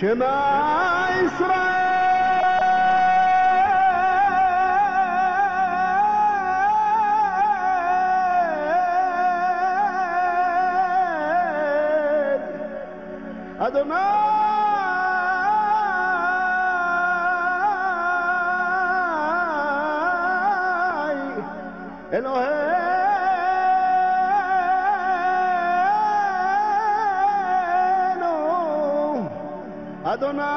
Shema Israel. Adonai Eloheinu Adonai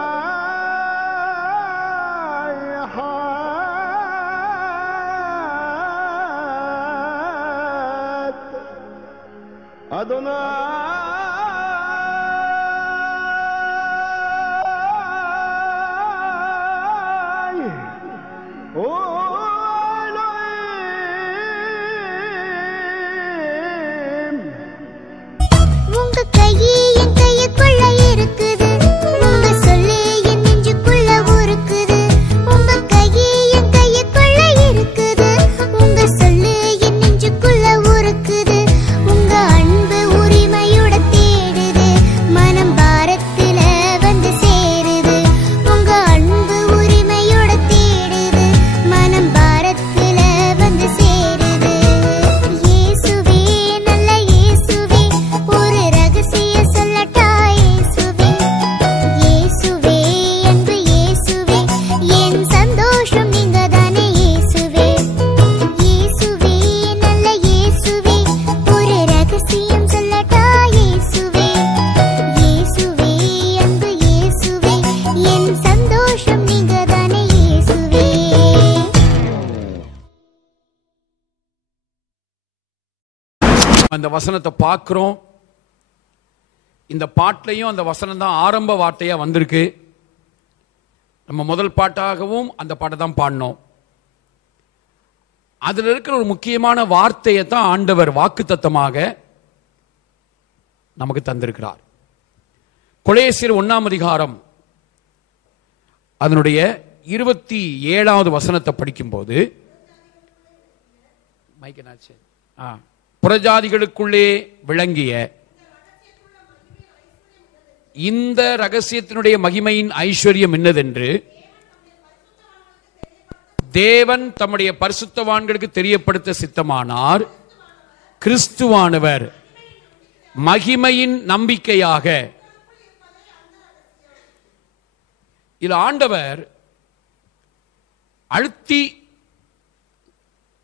Echad Adonai அந்த வசனத்தை பார்க்கிறோம். இந்த பாட்டிலையும் அந்த வசனம் தான் ஆரம்ப வார்த்தையா வந்திருக்கு. நம்ம முதல் பாட்டாகவும் அந்த பாட்டை தான் பாடினோம். அதுல இருக்கிற ஒரு முக்கியமான வார்த்தையை தான் ஆண்டவர் வாக்குத்தத்தமாக நமக்கு தந்திருக்கிறார். கொலேசியர் 1ஆம் அதிகாரம் அதனுடைய 27வது வசனத்தை படிக்கும்போது புறஜாதிகளுக்குள்ளே விளங்கிய இந்த ரகசியத்தினுடைய மகிமையின் ஐஸ்வர்யம் என்னதென்று தேவன் தம்முடைய பரிசுத்தவான்களுக்கு தெரியப்படுத்த சித்தமானார். கிறிஸ்துவானவர் மகிமையின் நம்பிக்கையாக. இதில் ஆண்டவர் அழுத்தி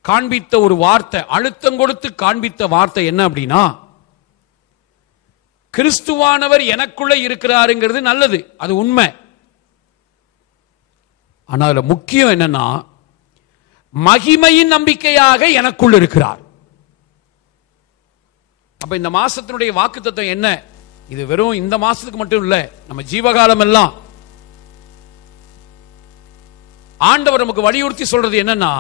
காண்பித்த ஒரு வார்த்தை, அழுத்தம் கொடுத்து காண்பித்த வார்த்தை என்ன அப்படின்னா, கிறிஸ்துவானவர் எனக்குள்ள இருக்கிறாருங்கிறது நல்லது, அது உண்மை. ஆனா அதுல முக்கியம் என்னன்னா, மகிமையின் நம்பிக்கையாக எனக்குள் இருக்கிறார். அப்ப இந்த மாசத்தினுடைய வாக்குத்தத்தம் என்ன? இது வெறும் இந்த மாசத்துக்கு மட்டும் இல்ல, நம்ம ஜீவகாலம் எல்லாம் ஆண்டவர் நமக்கு வலியுறுத்தி சொல்றது என்னன்னா,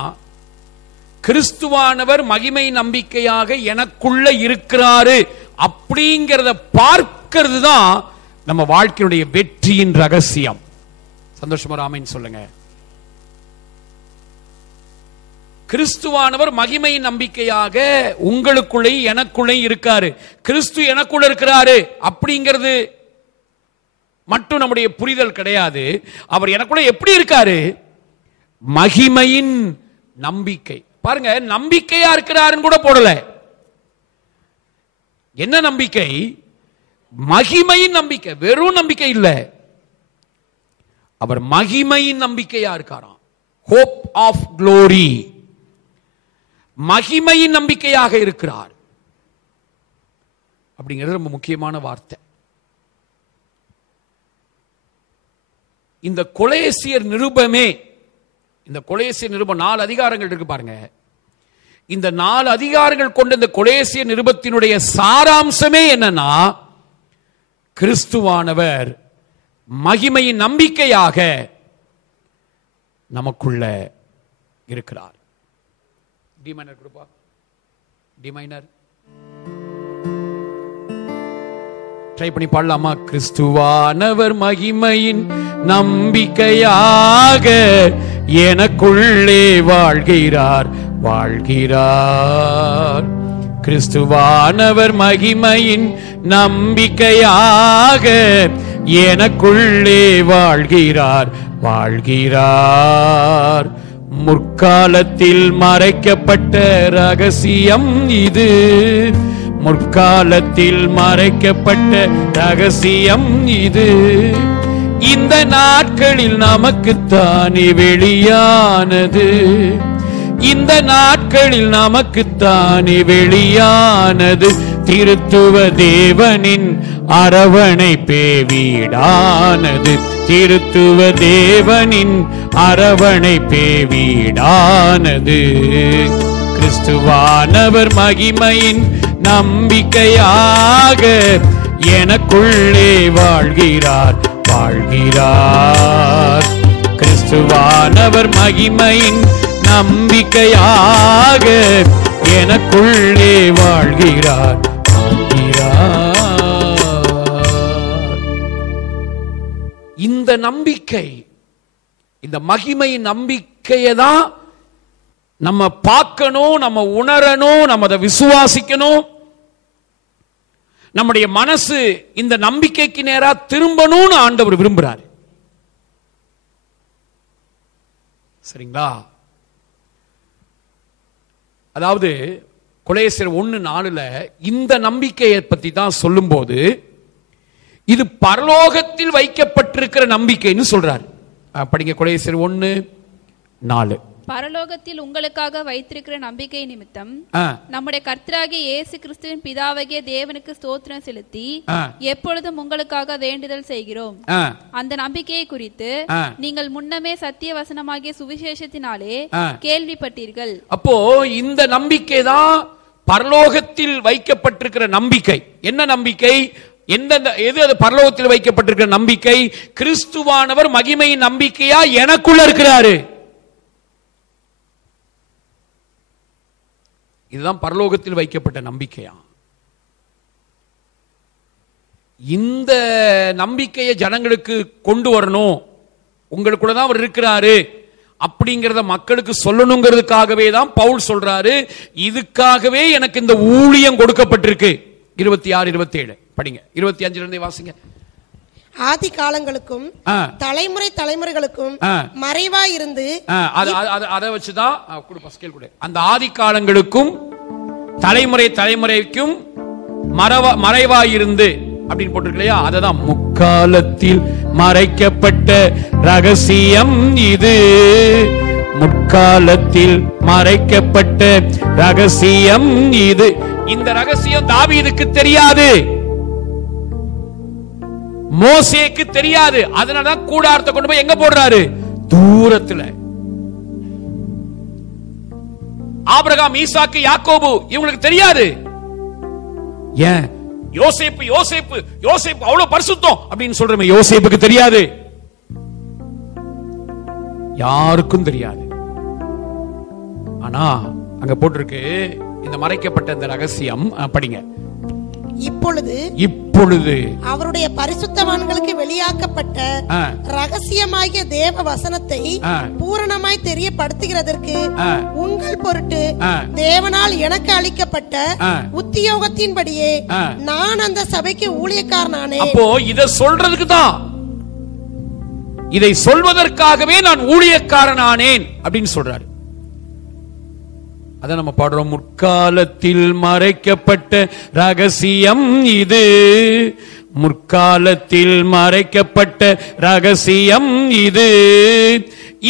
கிறிஸ்துவானவர் மகிமை நம்பிக்கையாக எனக்குள்ள இருக்கிறாரு அப்படிங்கிறத பார்க்கிறது தான் நம்ம வாழ்க்கையுடைய வெற்றியின் ரகசியம். சந்தோஷமா ஆமென் சொல்லுங்க. கிறிஸ்துவானவர் மகிமை நம்பிக்கையாக உங்களுக்குள்ளே எனக்குள்ளே இருக்காரு. கிறிஸ்து எனக்குள்ள இருக்கிறாரு அப்படிங்கிறது மட்டும் நம்முடைய புரிதல் கிடையாது. அவர் எனக்குள்ள எப்படி இருக்காரு? மகிமையின் நம்பிக்கை. பாருங்க, நம்பிக்கையா இருக்கிறாருன்னு கூட போடல. என்ன நம்பிக்கை? மகிமையின் நம்பிக்கை. வெறும் நம்பிக்கை இல்ல, அவர் மகிமையின் நம்பிக்கையா இருக்காராம். Hope of glory. மகிமையின் நம்பிக்கையாக இருக்கிறார் அப்படிங்கிறது ரொம்ப முக்கியமான வார்த்தை. இந்த கொலேசியர் நிருபமே, இந்த கொலேசியர் நிருபம் 4 அதிகாரங்கள் இருக்கு பாருங்க. இந்த 4 அதிகாரங்கள் கொண்ட இந்த கொலேசியர் நிருபத்தினுடைய சாராம்சமே என்னன்னா, கிறிஸ்துவானவர் மகிமையின் நம்பிக்கையாக நமக்குள்ள இருக்கிறார். டி மைனர் கொடுப்பா, டி மைனர் ட்ரை பண்ணி பாடலாமா? கிறிஸ்துவானவர் மகிமையின் நம்பிக்கையாக எனக்குள்ளே வாழ்கிறார் வாழ்கிறார். கிறிஸ்துவானவர் மகிமையின் நம்பிக்கையாக எனக்குள்ளே வாழ்கிறார் வாழ்கிறார். முற்காலத்தில் மறைக்கப்பட்ட ரகசியம் இது, முற்காலத்தில் மறைக்கப்பட்ட ரகசியம் இது. இந்த நாட்களில் நமக்குத்தானே வெளியானது, இந்த நாட்களில் நமக்குத்தானே வெளியானது. திருத்துவ தேவனின் அரவணைப்பே வீடானது, திருத்துவ தேவனின் அரவணைப்பே வீடானது. கிறிஸ்துவானவர் மகிமையின் நம்பிக்கையாக எனக்குள்ளே வாழ்கிறார் வாழ்கிறார். கிறிஸ்துவானவர் மகிமையின் நம்பிக்கையாக எனக்குள்ளே வாழ்கிறார் வாழ்கிறார். இந்த நம்பிக்கை, இந்த மகிமை நம்பிக்கையை தான் நம்ம பார்க்கணும், நம்ம உணரணும், நம்ம அதை விசுவாசிக்கணும். நம்முடைய மனசு இந்த நம்பிக்கைக்கு நேரா திரும்பணும்னு ஆண்டவர் விரும்புறார். சரிங்களா? அதாவது கொலோசியர் 1:4 இந்த நம்பிக்கையை பத்தி தான் சொல்லும்போது இது பரலோகத்தில் வைக்கப்பட்டிருக்கிற நம்பிக்கைன்னு சொல்றாரு. படிங்க கொலோசியர் 1:4. பரலோகத்தில் உங்களுக்காக வைத்திருக்கிற நம்பிக்கை நிமித்தம் நம்முடைய கர்த்தராகிய இயேசு கிறிஸ்துவின் பிதாவாகிய தேவனுக்கு ஸ்தோத்திரம் செலுத்தி எப்பொழுதும் உங்களுக்காக வேண்டுதல் செய்கிறோம். அந்த நம்பிக்கையை குறித்து நீங்கள் முன்னமே சத்திய வசனமாகிய சுவிசேஷத்தினாலே கேள்விப்பட்டீர்கள். அப்போ இந்த நம்பிக்கை தான் பரலோகத்தில் வைக்கப்பட்டிருக்கிற நம்பிக்கை. என்ன நம்பிக்கை? எது அது பரலோகத்தில் வைக்கப்பட்டிருக்கிற நம்பிக்கை? கிறிஸ்துவானவர் மகிமையின் நம்பிக்கையா எனக்குள்ள இருக்கிறாரு. இதுதான் பரலோகத்தில் வைக்கப்பட்ட நம்பிக்கையா. இந்த நம்பிக்கையை ஜனங்களுக்கு கொண்டு வரணும், உங்களுக்குள்ள தான் அவர் இருக்கிறாரு அப்படிங்கறத மக்களுக்கு சொல்லணுங்கிறதுக்காகவே தான் பவுல் சொல்றாரு, இதுக்காகவே எனக்கு இந்த ஊழியம் கொடுக்கப்பட்டிருக்கு. 26-27 படிங்க. 25 இருந்தே வாசிங்க. ஆதி காலங்களுக்கும் தலைமுறை தலைமுறைகளுக்கும் மறைவா இருந்து அதை வச்சுதான் அந்த ஆதி காலங்களுக்கும் தலைமுறை தலைமுறைக்கும் மறைவாயிருந்து அப்படின்னு போட்டிருக்கலையா, அததான் முக்காலத்தில் மறைக்கப்பட்ட ரகசியம் இது, முற்காலத்தில் மறைக்கப்பட்ட ரகசியம் இது. இந்த ரகசியம் தாவீதுக்கு தெரியாது, மோசேக்கு தெரியாது. அதனாலதான் கூடாரத்தை கொண்டு போய் எங்க போடுறாரு? தூரத்துல. ஆபிரகாம், ஈசாக்கு, யாக்கோபு இவங்களுக்கு தெரியாது. ஏன்? யோசேப்பு யோசேப்பு யோசேப்பு அவ்வளவு பரிசுத்தம் அப்படின்னு சொல்றமே, யோசேப்புக்கு தெரியாது, யாருக்கும் தெரியாது. ஆனா அங்க போட்டிருக்கு இந்த மறைக்கப்பட்ட இந்த ரகசியம். படிங்க. இப்பொழுது அவருடைய பரிசுத்தவான்களுக்கு வெளியாக்கப்பட்ட ரகசியமாகிய தேவ வசனத்தை பூரணமாய் தெரியப்படுத்துகிறதற்கு உங்கள் பொருட்டு தேவனால் எனக்கு அளிக்கப்பட்ட உத்தியோகத்தின்படியே நான் அந்த சபைக்கு ஊழியக்காரனானே. அப்போ இதை சொல்றதுக்கு தான், இதை சொல்வதற்காகவே நான் ஊழியக்காரனானேன் அப்படின்னு சொல்றாரு. அத நம்ம பாடுறோம். முற்காலத்தில் மறைக்கப்பட்ட ரகசியம் இது, முற்காலத்தில் மறைக்கப்பட்ட ரகசியம் இது,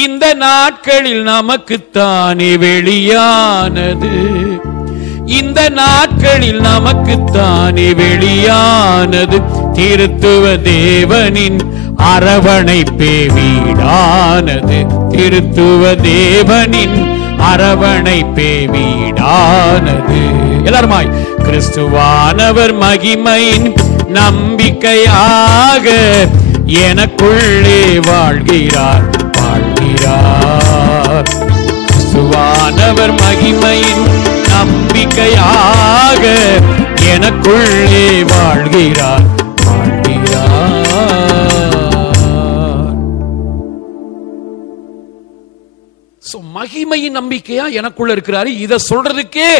இந்த நாட்களில் நமக்குத்தானே வெளியானது, இந்த நாட்களில் நமக்குத்தானே வெளியானது. திருத்துவ தேவனின் அரவணைப்பே வீடானது, திருத்துவ தேவனின் அரவணைப்பே வீடானது. எல்லாருமாய். கிறிஸ்துவானவர் மகிமையின் நம்பிக்கையாக எனக்குள்ளே வாழ்கிறார் வாழ்கிறார். கிறிஸ்துவானவர் மகிமையின் நம்பிக்கையாக எனக்குள்ளே வாழ்கிறார் வாழ்கிறார். மகிமையின் நம்பிக்கையா எனக்குள்ள இருக்கிறாரு. இதை சொல்றதுக்கே,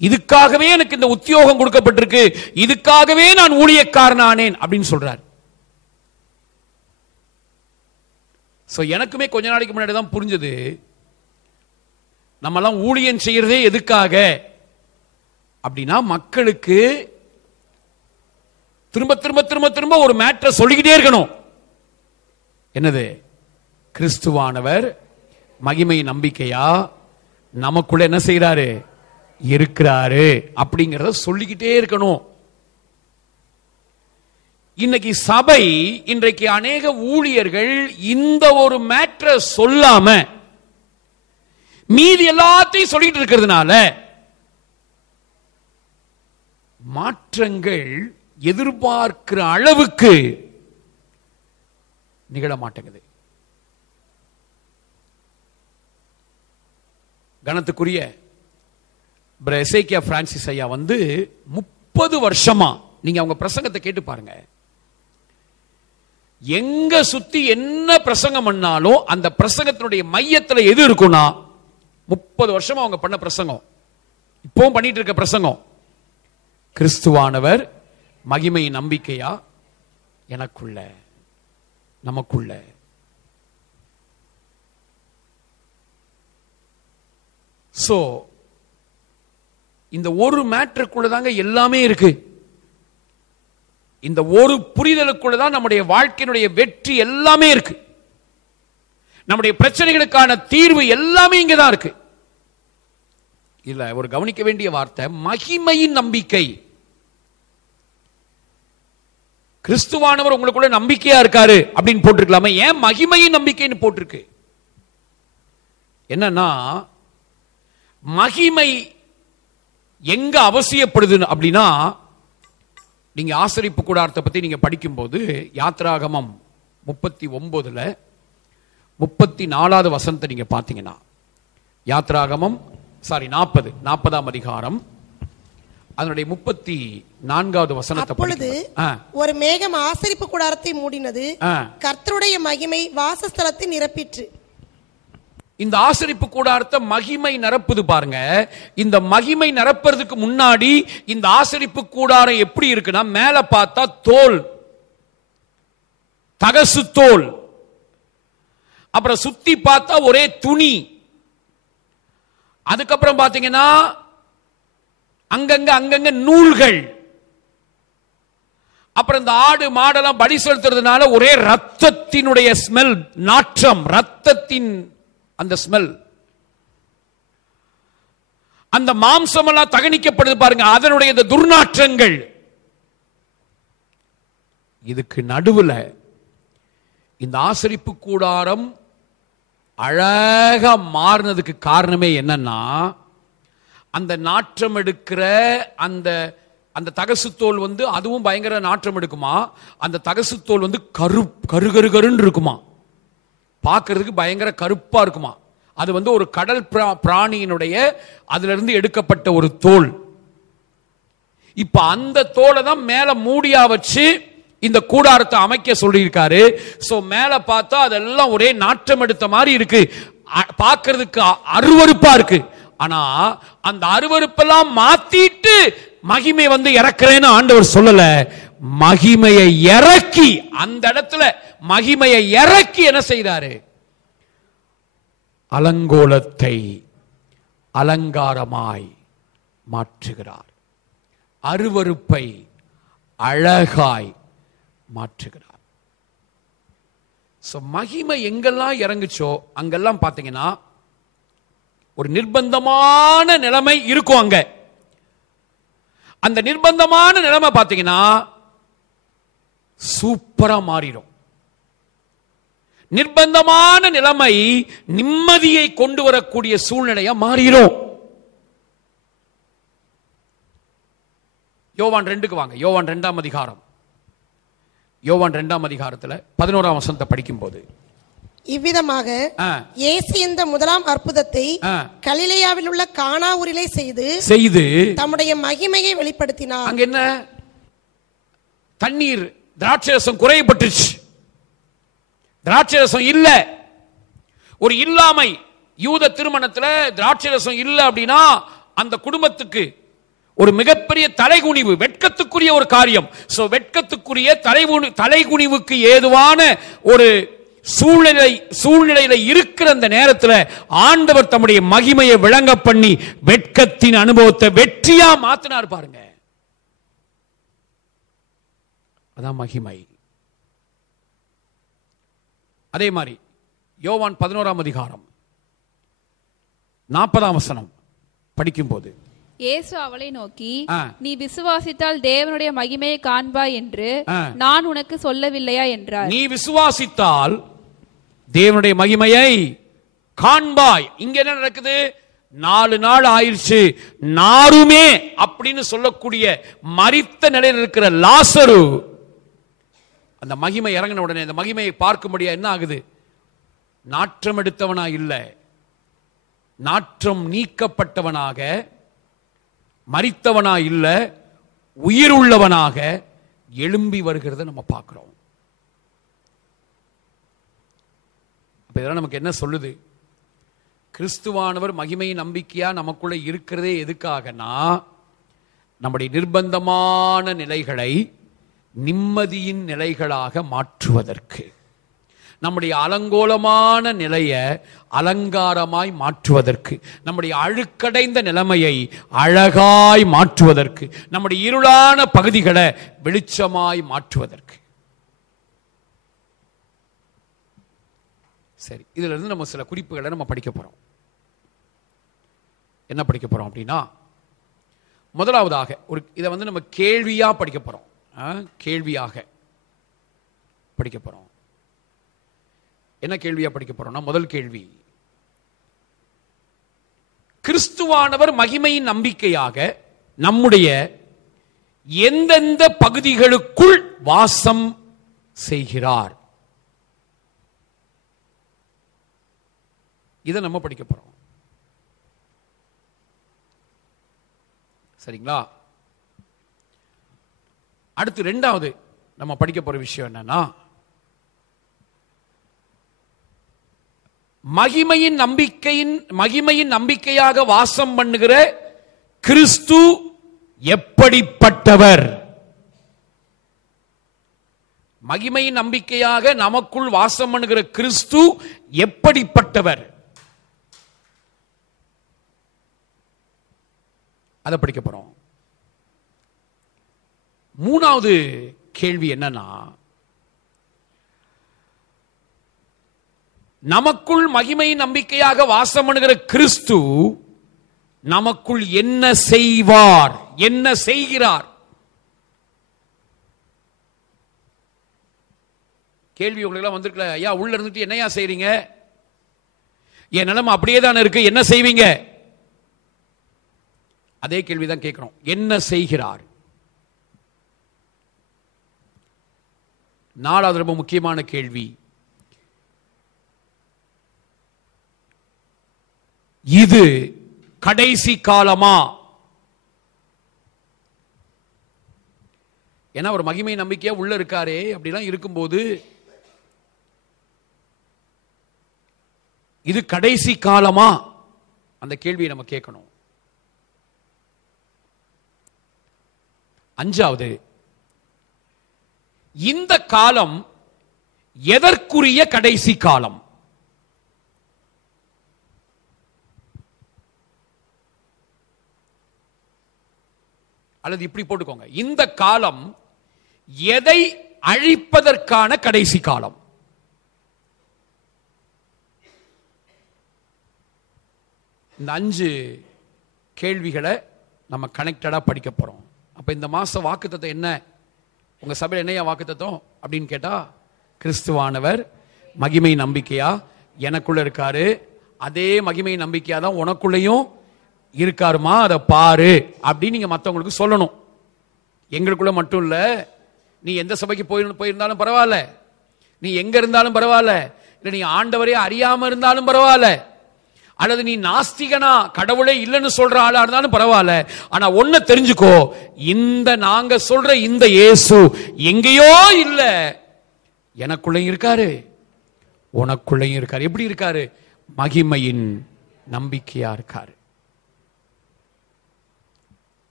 இதுக்காகவே எனக்கு இந்த உத்தியோகம் கொடுக்கப்பட்டிருக்கு, இதுக்காகவே நான் ஊழியக்காரனானேன் அப்படின்னு சொல்றாரு. சோ எனக்குமே கொஞ்ச நாளைக்கு முன்னாடி தான் புரிஞ்சது, நம்மெல்லாம் ஊழியம் செய்யறதே எதுக்காக அப்படின்னா, மக்களுக்கு திரும்ப திரும்ப திரும்ப திரும்ப ஒரு மேட்டரை சொல்லிக்கிட்டே இருக்கணும். என்னது? கிறிஸ்துவானவர் மகிமை நம்பிக்கையா நமக்குள்ள என்ன செய்யறாரு? இருக்கிறாரு அப்படிங்கறத சொல்லிக்கிட்டே இருக்கணும். இன்னைக்கு சபை, இன்றைக்கு அநேக ஊழியர்கள் இந்த ஒரு மேட்டரை சொல்லாம மீதி எல்லாத்தையும் சொல்லிட்டு இருக்கிறதுனால மாற்றங்கள் எதிர்பார்க்கிற அளவுக்கு நிகழ மாட்டேங்குது. கணத்துக்குரிய எசேக்கியா பிரான்சிஸ் ஐயா 30 வருஷமா, நீங்க அவங்க பிரசங்கத்தை கேட்டு பாருங்க, எங்க சுத்தி என்ன பிரசங்கம் பண்ணாலும் அந்த பிரசங்கத்தினுடைய மையத்தில் எது இருக்கும்னா 30 வருஷமா அவங்க பண்ண பிரசங்கம், இப்பவும் பண்ணிட்டு இருக்க பிரசங்கம், கிறிஸ்துவானவர் மகிமை நம்பிக்கையா எனக்குள்ள நமக்குள்ள. சோ இந்த ஒரு மேட்டருக்குள்ளதாங்க எல்லாமே இருக்கு. இந்த ஒரு புரிதலுக்குள்ளதான் நம்முடைய வாழ்க்கையினுடைய வெற்றி எல்லாமே இருக்கு. நம்முடைய பிரச்சனைகளுக்கான தீர்வு எல்லாமே இங்கதான் இருக்கு. இல்ல, ஒரு கவனிக்க வேண்டிய வார்த்தை மகிமையின் நம்பிக்கை. கிறிஸ்துவானவர் உங்களுக்குள்ள நம்பிக்கையா இருக்காரு அப்படின்னு போட்டிருக்கலாமே, ஏன் மகிமையின் நம்பிக்கைன்னு போட்டிருக்கு? என்னன்னா, மகிமை எங்க அவசியப்படுது அப்படின்னா, நீங்க ஆசரிப்பு கூடாரத்தை பத்தி நீங்க படிக்கும்போது யாத்ராகமம் 39 34வது வசனத்தை நீங்க பாத்தீங்கன்னா, யாத்ராகமம் 40ஆம் அதிகாரம் அதனுடைய 34வது வசனத்தை. அப்பொழுது ஒரு மேகம் ஆசரிப்பு கூடாரத்தை மூடினது, கர்த்தருடைய மகிமை வாசஸ்தலத்தை நிரப்பிற்று. இந்த ஆசரிப்பு கூடாரத்தை மகிமை நிரப்புது பாருங்க. இந்த மகிமை நிரப்புறதுக்கு முன்னாடி இந்த ஆசரிப்பு கூடாரம் எப்படி இருக்குன்னா, மேல பார்த்தா தோல், தகசு தோல், அப்புறம் சுத்தி பார்த்தா ஒரே துணி, அதுக்கப்புறம் பாத்தீங்கன்னா அங்கங்க அங்கங்க நூல்கள், அப்புறம் இந்த ஆடு மாடெல்லாம் பலி செலுத்துறதுனால ஒரே ரத்தத்தினுடைய ஸ்மெல், நாற்றம், ரத்தத்தின் அந்த ஸ்மெல், அந்த மாம்சம் எல்லாம் தகனிக்கப்படுது பாருங்க, அதனுடைய இந்த துர்நாற்றங்கள். இதுக்கு நடுவுல இந்த ஆசரிப்பு கூடாரம் அழகா மாறினதுக்கு காரணமே என்னன்னா, அந்த நாற்றம் எடுக்கிற அந்த அந்த தகசுத்தோல் அதுவும் பயங்கர நாற்றம் எடுக்குமா. அந்த தகசுத்தோல் கருகருன்னு இருக்குமா, பார்க்கிறதுக்கு பயங்கர கருப்பா இருக்குமா. அது ஒரு கடல் பிராணியினுடைய அதுல இருந்து எடுக்கப்பட்ட ஒரு தோல். இப்ப அந்த தோலை தான் மேல மூடியா வச்சு இந்த கூடாரத்தை அமைக்க சொல்லியிருக்காரு. சோ மேல பார்த்தா அதெல்லாம் ஒரே நாற்றம் எடுத்த மாதிரி இருக்கு, பார்க்கிறதுக்கு அருவருப்பா இருக்கு. ஆனா அந்த அருவருப்பெல்லாம் மாத்திட்டு மகிமை இறக்குறேன்னு ஆண்டவர் சொல்லல. மகிமையை இறக்கி, அந்த இடத்துல மகிமையை இறக்கி என்ன செய்தாரு? அலங்கோலத்தை அலங்காரமாய் மாற்றுகிறார், அருவருப்பை அழகாய் மாற்றுகிறார். மகிமை எங்கெல்லாம் இறங்குச்சோ அங்கெல்லாம் பாத்தீங்கன்னா ஒரு நிர்பந்தமான நிலைமை இருக்கும். அங்க அந்த நிர்பந்தமான நிலைமை பாத்தீங்கன்னா சூப்பரா மாறிடும். நிர்பந்தமான நிலைமை நிம்மதியை கொண்டு வரக்கூடிய சூழ்நிலையா மாறிடும். யோவான் 2க்கு வாங்க. யோவான் 2ஆம் அதிகாரம். யோவான் 2ஆம் அதிகாரத்துல 11ஆம் வசனத்தை படிக்கும் போது, இவ்விதமாக இயேசு இந்த முதலாம் அற்புதத்தை கலிலேயாவில் உள்ள கானா ஊரிலே செய்து தம்முடைய மகிமையை வெளிப்படுத்தினார். அங்க என்ன? தண்ணீர் திராட்சரசம் குறையப்பட்டுச்சு, திராட்சரசம் இல்ல. ஒரு இல்லாமை, யூத திருமணத்துல திராட்சரசம் இல்ல அப்படின்னா அந்த குடும்பத்துக்கு ஒரு மிகப்பெரிய தலைகுனிவு, வெட்கத்துக்குரிய ஒரு காரியம். வெட்கத்துக்குரிய தலைகுனிவுக்கு ஏதுவான ஒரு சூழ்நிலையில இருக்கிற அந்த நேரத்தில் ஆண்டவர் தம்முடைய மகிமையை விளங்க பண்ணி வெட்கத்தின் அனுபவத்தை வெற்றியா மாத்தினார் பாருங்க. அதான் மகிமை. அதே மாதிரி யோவான் 11ஆம் அதிகாரம் 40ஆம் வசனம் படிக்கும் போது இயேசு அவளை நோக்கி, நீ விசுவாசித்தால் தேவனுடைய மகிமையை காண்பாய் என்று நான் உனக்கு சொல்லவில்லையா என்றார். நீ விசுவாசித்தால் தேவனுடைய மகிமையை காண்பாய். இங்க என்ன நடக்குது? 4 நாள் ஆயிடுச்சு, நாருமே அப்படின்னு சொல்லக்கூடிய மரித்த நிலையில் இருக்கிற லாசரு அந்த மகிமை இறங்கின உடனே அந்த மகிமையை பார்க்கும்படியா என்ன ஆகுது? நாற்றம் எடுத்தவனா இல்ல, நாற்றம் நீக்கப்பட்டவனாக, மரித்தவனா இல்ல, உயிர் உள்ளவனாக எழும்பி வருகிறத நம்ம பார்க்கிறோம். இதெல்லாம் நமக்கு என்ன சொல்லுது? கிறிஸ்துவானவர் மகிமையின் நம்பிக்கையா நமக்குள்ள இருக்கிறதே எதுக்காகனா, நம்முடைய நிர்பந்தமான நிலைகளை நிம்மதியின் நிலைகளாக மாற்றுவதற்கு, நம்முடைய அலங்கோலமான நிலையை அலங்காரமாய் மாற்றுவதற்கு, நம்முடைய அழுக்கடைந்த நிலைமையை அழகாய் மாற்றுவதற்கு, நம்முடைய இருளான பகுதிகளை வெளிச்சமாய் மாற்றுவதற்கு. சரி, இதுல இருந்து நம்ம சில குறிப்புகளை நம்ம படிக்க போறோம். என்ன படிக்க போறோம் அப்படின்னா, முதலாவதாக இதை நம்ம கேள்வியா படிக்க போறோம். கேள்வியாக படிக்க போறோம். என்ன கேள்வியா படிக்க போறோம்னா, முதல் கேள்வி, கிறிஸ்துவானவர் மகிமையின் நம்பிக்கையாக நம்முடைய எந்தெந்த பகுதிகளுக்குள் வாசம் செய்கிறார்? இதை நம்ம படிக்க போறோம். சரிங்களா? அடுத்து இரண்டாவது நம்ம படிக்க போற விஷயம் என்னன்னா, மகிமையின் நம்பிக்கையாக வாசம் பண்ணுகிற கிறிஸ்து எப்படிப்பட்டவர்? மகிமையின் நம்பிக்கையாக நமக்குள் வாசம் பண்ணுகிற கிறிஸ்து எப்படிப்பட்டவர்? அதை படிக்க போறோம். மூணாவது கேள்வி என்னன்னா, நமக்குள் மகிமை நம்பிக்கையாக வாசம் பண்ணுகிற கிறிஸ்து நமக்குள் என்ன செய்வார், என்ன செய்கிறார்? கேள்வி உங்களுக்கு எல்லாம் வந்திருக்கல, ஐயா உள்ள இருந்துட்டு என்னையா செய்றீங்க, என் நிலைமை அப்படியே தானே இருக்கு, என்ன செய்வீங்க? அதே கேள்விதான் கேட்கிறோம். என்ன செய்கிறார்? நாலாவது ரொம்ப முக்கியமான கேள்வி, இது கடைசி காலமா? ஏன்னா ஒரு மகிமை நம்பிக்கையா உள்ள இருக்காரே, அப்படிலாம் இருக்கும்போது இது கடைசி காலமா? அந்த கேள்வியை நம்ம கேட்கணும். அஞ்சாவது, இந்த காலம் எதற்குரிய கடைசி காலம்? அல்லது இப்படி போட்டுக்கோங்க, இந்த காலம் எதை அழிப்பதற்கான கடைசி காலம்? இந்த 5 கேள்விகளை நம்ம கனெக்டடா படிக்க போறோம். அப்ப இந்த மாச வாக்குத்தத்தம் என்ன? உங்க சபையில் என்னையா வாக்குத்தத்தம் அப்படின்னு கேட்டா, கிறிஸ்துவானவர் மகிமை நம்பிக்கையா எனக்குள்ள இருக்காரு, அதே மகிமை நம்பிக்கையா தான் உனக்குள்ளேயும் இருக்காருமா, அதை பாரு அப்படின்னு நீங்க மற்றவங்களுக்கு சொல்லணும். எங்களுக்குள்ள மட்டும் இல்ல, நீ எந்த சபைக்கு போயிருந்தாலும் பரவாயில்ல, நீ எங்க இருந்தாலும் பரவாயில்ல, இல்ல நீ ஆண்டவரே அறியாம இருந்தாலும் பரவாயில்ல, அல்லது நீ நாஸ்திகனா கடவுளே இல்லைன்னு சொல்ற ஆளா இருந்தாலும் பரவாயில்ல. ஆனா ஒன்ன தெரிஞ்சுக்கோ, இந்த நாங்க சொல்ற இந்த இயேசு எங்கேயோ இல்ல, எனக்குள்ளேயும் இருக்காரு, உனக்குள்ளேயும் இருக்காரு. எப்படி இருக்காரு? மகிமையின் நம்பிக்கையா இருக்காரு.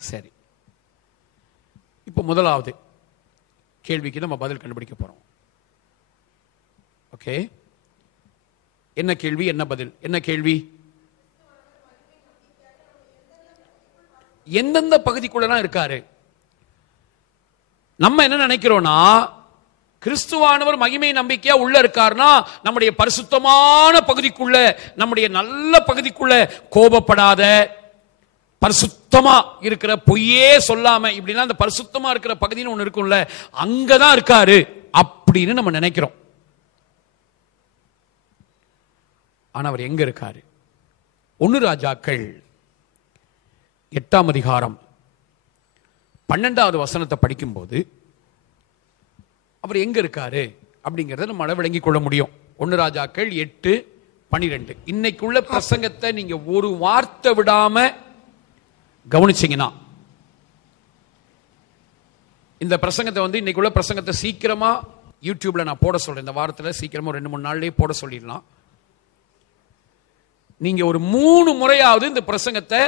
சரி, இப்ப முதலாவது கேள்விக்கு நம்ம பதில் கண்டுபிடிக்க போறோம். ஓகே, என்ன கேள்வி, என்ன பதில்? என்ன கேள்வி? எந்தெந்த பகுதிக்குள்ளதான் இருக்காரு? நம்ம என்ன நினைக்கிறோம்னா, கிறிஸ்துவானவர் மகிமை நம்பிக்கையா உள்ள இருக்காருன்னா நம்முடைய பரிசுத்தமான பகுதிக்குள்ள, நம்முடைய நல்ல பகுதிக்குள்ள கோபப்படாத, பரிசுத்தமா இருக்கிற, பொய்யே சொல்லாம, இப்படின்னா அந்த பரிசுத்தமா இருக்கிற பகுதின்னு ஒண்ணு இருக்கும்ல, அங்கதான் இருக்காரு அப்படின்னு நம்ம நினைக்கிறோம். ஆனா அவர் எங்க இருக்காரு? 1 ராஜாக்கள் 8ஆம் அதிகாரம் 12வது வசனத்தை படிக்கும்போது அவர் எங்க இருக்காரு அப்படிங்கறத நம்ம விளங்கிக் கொள்ள முடியும். 1 ராஜாக்கள் 8:12. இன்னைக்குள்ள பிரசங்கத்தை நீங்க ஒரு வார்த்தை விடாம கவனிச்சீங்கன்னா, இந்த பிரசங்கத்தை இன்னைக்குள்ள பிரசங்கத்தை சீக்கிரமா யூடியூப்ல நான் போட சொல்றேன். இந்த வாரத்தில் சீக்கிரமா 2-3 நாள்லயே போட சொல்லிடலாம். நீங்க ஒரு 3 முறையாவது இந்த பிரசங்கத்தை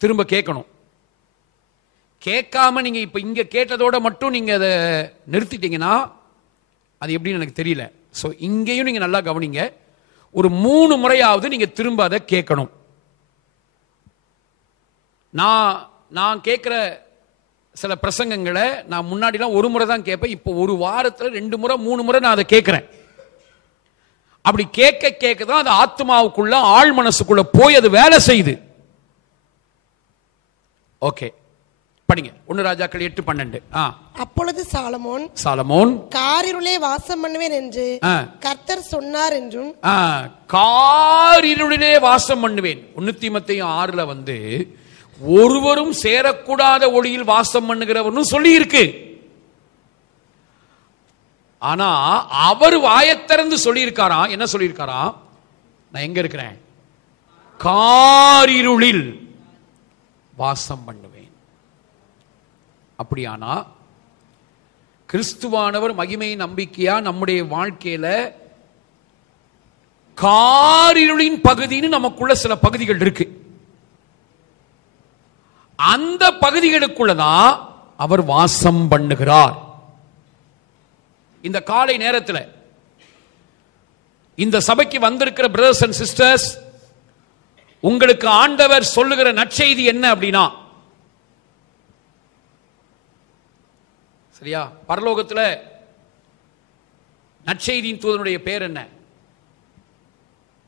திரும்ப கேட்கணும். கேட்காம நீங்க இப்ப இங்க கேட்டதோட மட்டும் நீங்க அதை நிறுத்திட்டீங்கன்னா அது எப்படின்னு எனக்கு தெரியல. சோ இங்கேயும் நீங்க நல்லா கவனிங்க. ஒரு 3 முறையாவது நீங்க திரும்ப அதை கேட்கணும். நான் கேட்கிற சில பிரசங்கங்களை நான் முன்னாடிலாம் ஒரு முறை தான் கேட்பேன். இப்போ ஒரு வாரத்தில் 2 முறை 3 முறை நான் அதை கேட்கிறேன். அப்படி கேட்க கேட்க தான் அது ஆத்மாவுக்குள்ள, ஆழ் மனசுக்குள்ள போய் அது வேலை செய்யுது. ஓகே, படிங்க. 1 ராஜாக்கள் 8:12. அப்பொழுது சாலமோன் காரிருளே வாசம் பண்ணுவேன் என்று கர்த்தர் சொன்னார் என்றும், காரிருளிலே வாசம் பண்ணுவேன். 1 தீமோத்தேயு 6ல ஒருவரும் சேரக்கூடாத ஒளியில் வாசம் பண்ணுகிறவர்னு சொல்லி இருக்கு. ஆனா அவர் வாயத்திறந்து சொல்லி இருக்காராம். என்ன சொல்லி இருக்காராம்? நான் எங்க இருக்கிறேன்? காரிருளில் வாசம் பண்ணுவேன். அப்படியானா கிறிஸ்துவானவர் மகிமை நம்பிக்கையா நம்முடைய வாழ்க்கையில காரிருளின் பகுதின்னு நமக்குள்ள சில பகுதிகள் இருக்கு. அந்த பகுதிகளுக்குள்ளதான் அவர் வாசம் பண்ணுகிறார். இந்த காலை நேரத்தில் இந்த சபைக்கு வந்திருக்கிற பிரதர்ஸ் அண்ட் சிஸ்டர்ஸ், உங்களுக்கு ஆண்டவர் சொல்லுகிற நற்செய்தி என்ன அப்படின்னா, சரியா, பரலோகத்தில் நற்செய்தியின் தூதனுடைய பேர் என்ன?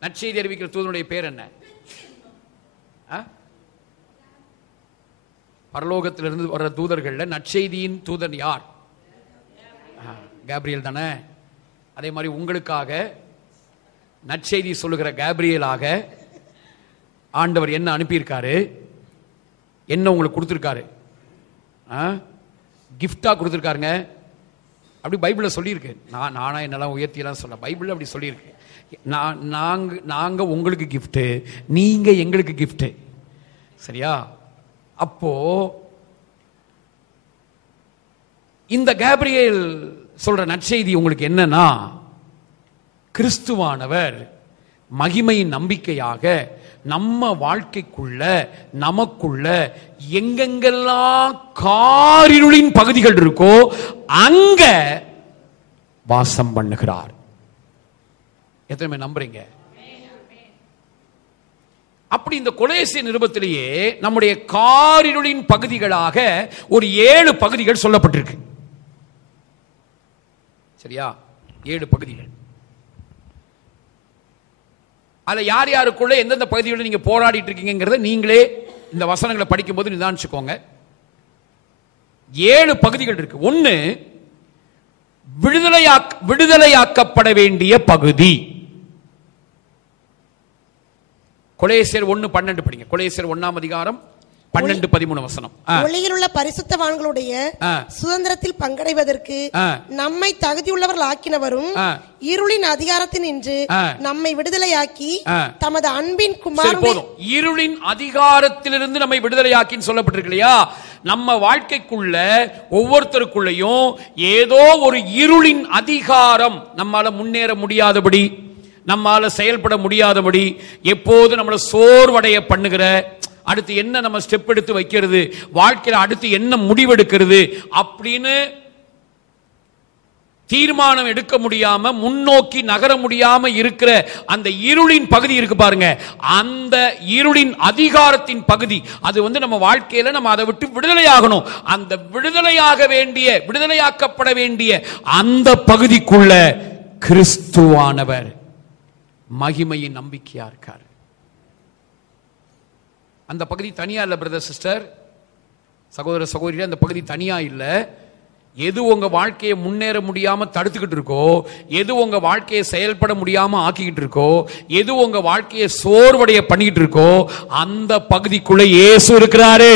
நற்செய்தி அறிவிக்கிற தூதனுடைய பேர் என்ன? பரலோகத்திலிருந்து வர்ற தூதர்கள்ல நற்செய்தியின் தூதன் யார்? கேப்ரியல் தானே. அதே மாதிரி உங்களுக்காக நற்செய்தி சொல்லுகிற கேப்ரியலாக ஆண்டவர் என்ன அனுப்பியிருக்காரு? என்ன உங்களுக்கு கொடுத்திருக்காரு? கிஃப்டா கொடுத்திருக்காருங்க. அப்படி பைபிள்ல சொல்லியிருக்கு. நானா என்னெல்லாம் உயர்த்தியெல்லாம் சொல்ல, பைபிள்ல அப்படி சொல்லியிருக்கு. நாங்க உங்களுக்கு கிஃப்ட், நீங்க எங்களுக்கு கிஃப்ட். சரியா? அப்போ இந்த கேப்ரியல் சொல்ற நற்செய்தி உங்களுக்கு என்னன்னா, கிறிஸ்துவானவர் மகிமையின் நம்பிக்கையாக நம்ம வாழ்க்கைக்குள்ள, நமக்குள்ள எங்கெங்கெல்லாம் காரிருளின் பகுதிகள் இருக்கோ அங்க வாசம் பண்ணுகிறார். எத்தனை பேர் நம்புறீங்க? அப்படி இந்த கொலோசிய நிருபத்திலேயே நம்முடைய காரிருளின் பகுதிகளாக ஒரு 7 பகுதிகள் சொல்லப்பட்டிருக்கு. சரியா? 7 பகுதிகள். அதுல யார் யாருக்குள்ள எந்தெந்த பகுதிகளில் நீங்க போராடிட்டு இருக்கீங்கிறத நீங்களே இந்த வசனங்களை படிக்கும் போது நிதானிச்சுக்கோங்க. 7 பகுதிகள் இருக்கு. 1, விடுதலையாக்கப்பட வேண்டிய பகுதி. கொலோசியர் 1:12 படிங்க. கொலோசியர் 1ஆம் அதிகாரம் 12-13 வசனம். ஒளியில் உள்ள பரிசுத்தவான்களுடைய சுதந்திரத்தில் பங்கடைவதற்கு நம்மை தகுதியுள்ளவர்கள் ஆக்கினவரும் இருளின் அதிகாரத்தில் நின்று நம்மை விடுதலையாக்கி தமது அன்பின் குமாரன். இருளின் அதிகாரத்திலிருந்து நம்மை விடுதலையாக்கின்னு சொல்லப்பட்டிருக்கு இல்லையா? நம்ம வாழ்க்கைக்குள்ள ஒவ்வொருத்தருக்குள்ளையும் ஏதோ ஒரு இருளின் அதிகாரம் நம்மால முன்னேற முடியாதபடி, நம்மால செயல்பட முடியாதபடி, எப்போது நம்மளை சோர்வடைய பண்ணுகிற, அடுத்து என்ன நம்ம ஸ்டெப் எடுத்து வைக்கிறது, வாழ்க்கையில் அடுத்து என்ன முடிவெடுக்கிறது அப்படின்னு தீர்மானம் எடுக்க முடியாம, முன்னோக்கி நகர முடியாம இருக்கிற அந்த இருளின் பகுதி இருக்கு பாருங்க, அந்த இருளின் அதிகாரத்தின் பகுதி, அது நம்ம வாழ்க்கையில நம்ம அதை விட்டு விடுதலையாகணும். அந்த விடுதலையாக்கப்பட வேண்டிய அந்த பகுதிக்குள்ள கிறிஸ்துவானவர் மகிமையின் நம்பிக்கையா இருக்கார். அந்த பகுதி தனியா இல்ல பிரதர் சிஸ்டர், சகோதர சகோதரி, அந்த பகுதி தனியா இல்ல. எது உங்க வாழ்க்கையை முன்னேற முடியாம தடுத்துக்கிட்டு இருக்கோ, எது உங்க வாழ்க்கையை செயல்பட முடியாம ஆக்கிக்கிட்டு இருக்கோ, எது உங்க வாழ்க்கையை சோர்வடைய பண்ணிக்கிட்டு இருக்கோ, அந்த பகுதிக்குள்ள இயேசு இருக்கிறாரு.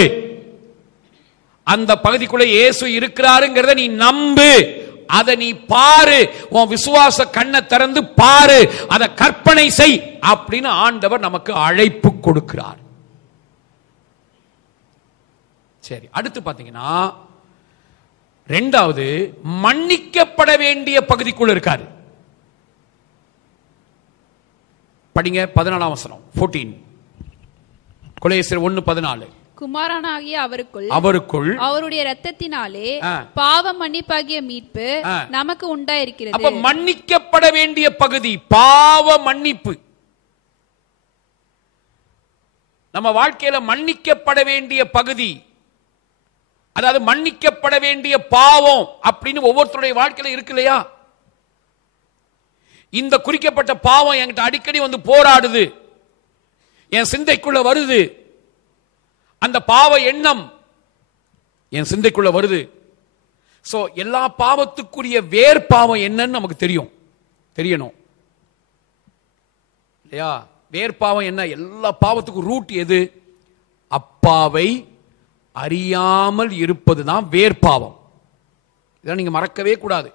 அந்த பகுதிக்குள்ள இயேசு இருக்கிறாருங்கிறத நீ நம்பு, அதை நீ பாரு, உன் விசுவாச கண்ணை திறந்து பாரு, அதை கற்பனை செய் அப்படின்னு ஆண்டவர் நமக்கு அழைப்பு கொடுக்கிறார். சரி, அடுத்து பாத்தீங்கன்னா இரண்டாவது மன்னிக்கப்பட வேண்டிய பகுதிக்குள்ள இருக்காரு. படிங்க 14ஆம் வசனம் 14. கொலோசியர் 1:14. குமாரனாகிய அவருக்குள் அவருடைய இரத்தத்தினாலே பாவ மன்னிப்பாகிய மீட்பு நமக்கு உண்டாயிருக்கிறது. அப்ப மன்னிக்கப்பட வேண்டிய பகுதி பாவ மன்னிப்பு. நம்ம வாழ்க்கையில மன்னிக்கப்பட வேண்டிய பகுதி, அதாவது மன்னிக்கப்பட வேண்டிய பாவம் அப்படின்னு ஒவ்வொருத்தருடைய வாழ்க்கையில இருக்கு இல்லையா? இந்த குறிக்கப்பட்ட பாவம் என்கிட்ட அடிக்கடி போராடுது, என் சிந்தைக்குள்ள வருது, அந்த பாவ எண்ணம் என் சிந்தைக்குள்ள வருது. சோ எல்லா பாவத்துக்குரிய வேர் பாவம் என்னன்னு நமக்கு தெரியணும் இல்லையா? வேர் பாவம் என்ன? எல்லா பாவத்துக்கும் ரூட் எது? அப்பாவை அறியாமல் இருப்பதுதான் வேர்பாவம். இதை நீங்க மறக்கவே கூடாது.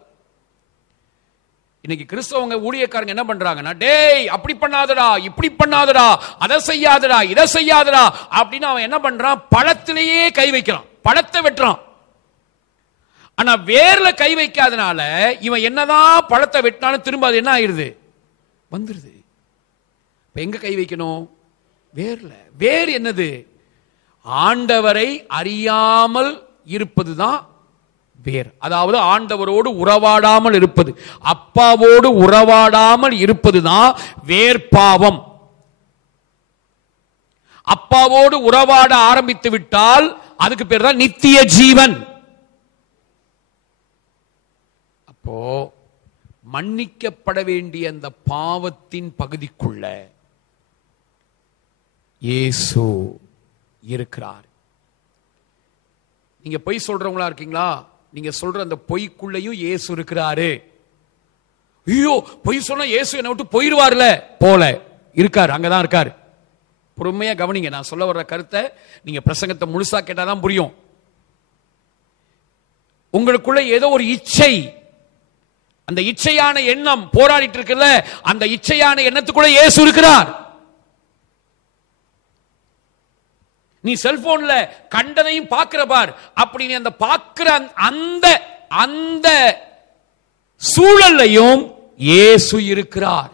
இன்னைக்கு கிறிஸ்தவங்க ஊழியக்காரங்க என்ன பண்றாங்கன்னா, டேய் அப்படி பண்ணாதடா, இப்படி பண்ணாதடா, அதை செய்யாதடா, இதை செய்யாதடா அப்படின்னு அவன் என்ன பண்றான்? பழத்திலேயே கை வைக்கிறான், பழத்தை வெட்டுறான். ஆனா வேர்ல கை வைக்காதனால இவன் என்னதான் பழத்தை வெட்டினாலும் திரும்ப அது என்ன ஆயிருது? வந்துருது. இப்ப எங்க கை வைக்கணும்? வேர்ல. வேர் என்னது? ஆண்டவரை அறியாமல் இருப்பதுதான் வேர். அதாவது ஆண்டவரோடு உறவாடாமல் இருப்பது, அப்பாவோடு உறவாடாமல் இருப்பதுதான் வேர் பாவம். அப்பாவோடு உறவாட ஆரம்பித்து விட்டால் அதுக்கு பேர் தான் நித்திய ஜீவன். அப்போ மன்னிக்கப்பட வேண்டிய அந்த பாவத்தின் பகுதிக்குள்ள இயேசு இருக்கிறார். நீங்க பொய் சொல்றவங்களா இருக்கீங்களா? நீங்க சொல்ற அந்த பொய்க்குள்ளேயும் இயேசு இருக்கிறாரு. ஐயோ பொய் சொன்னா இயேசு என்னை விட்டு போயிடுவார்ல போல இருக்காரு, அங்கதான் இருக்காரு. பொறுமையா கவனிங்க, நான் சொல்ல வர்ற கருத்தை நீங்க பிரசங்கத்தை முழுசா கேட்டாதான் புரியும். உங்களுக்குள்ள ஏதோ ஒரு இச்சை, அந்த இச்சையான எண்ணம் போராடிட்டு இருக்குல்ல, அந்த இச்சையான எண்ணத்துக்குள்ள இயேசு இருக்கிறார். நீ செல்போன்ல கண்டதையும் பார்க்கிற பார், அப்படி நீ அந்த பார்க்கிற அந்த அந்த சூழலையும் இயேசு இருக்கிறார்.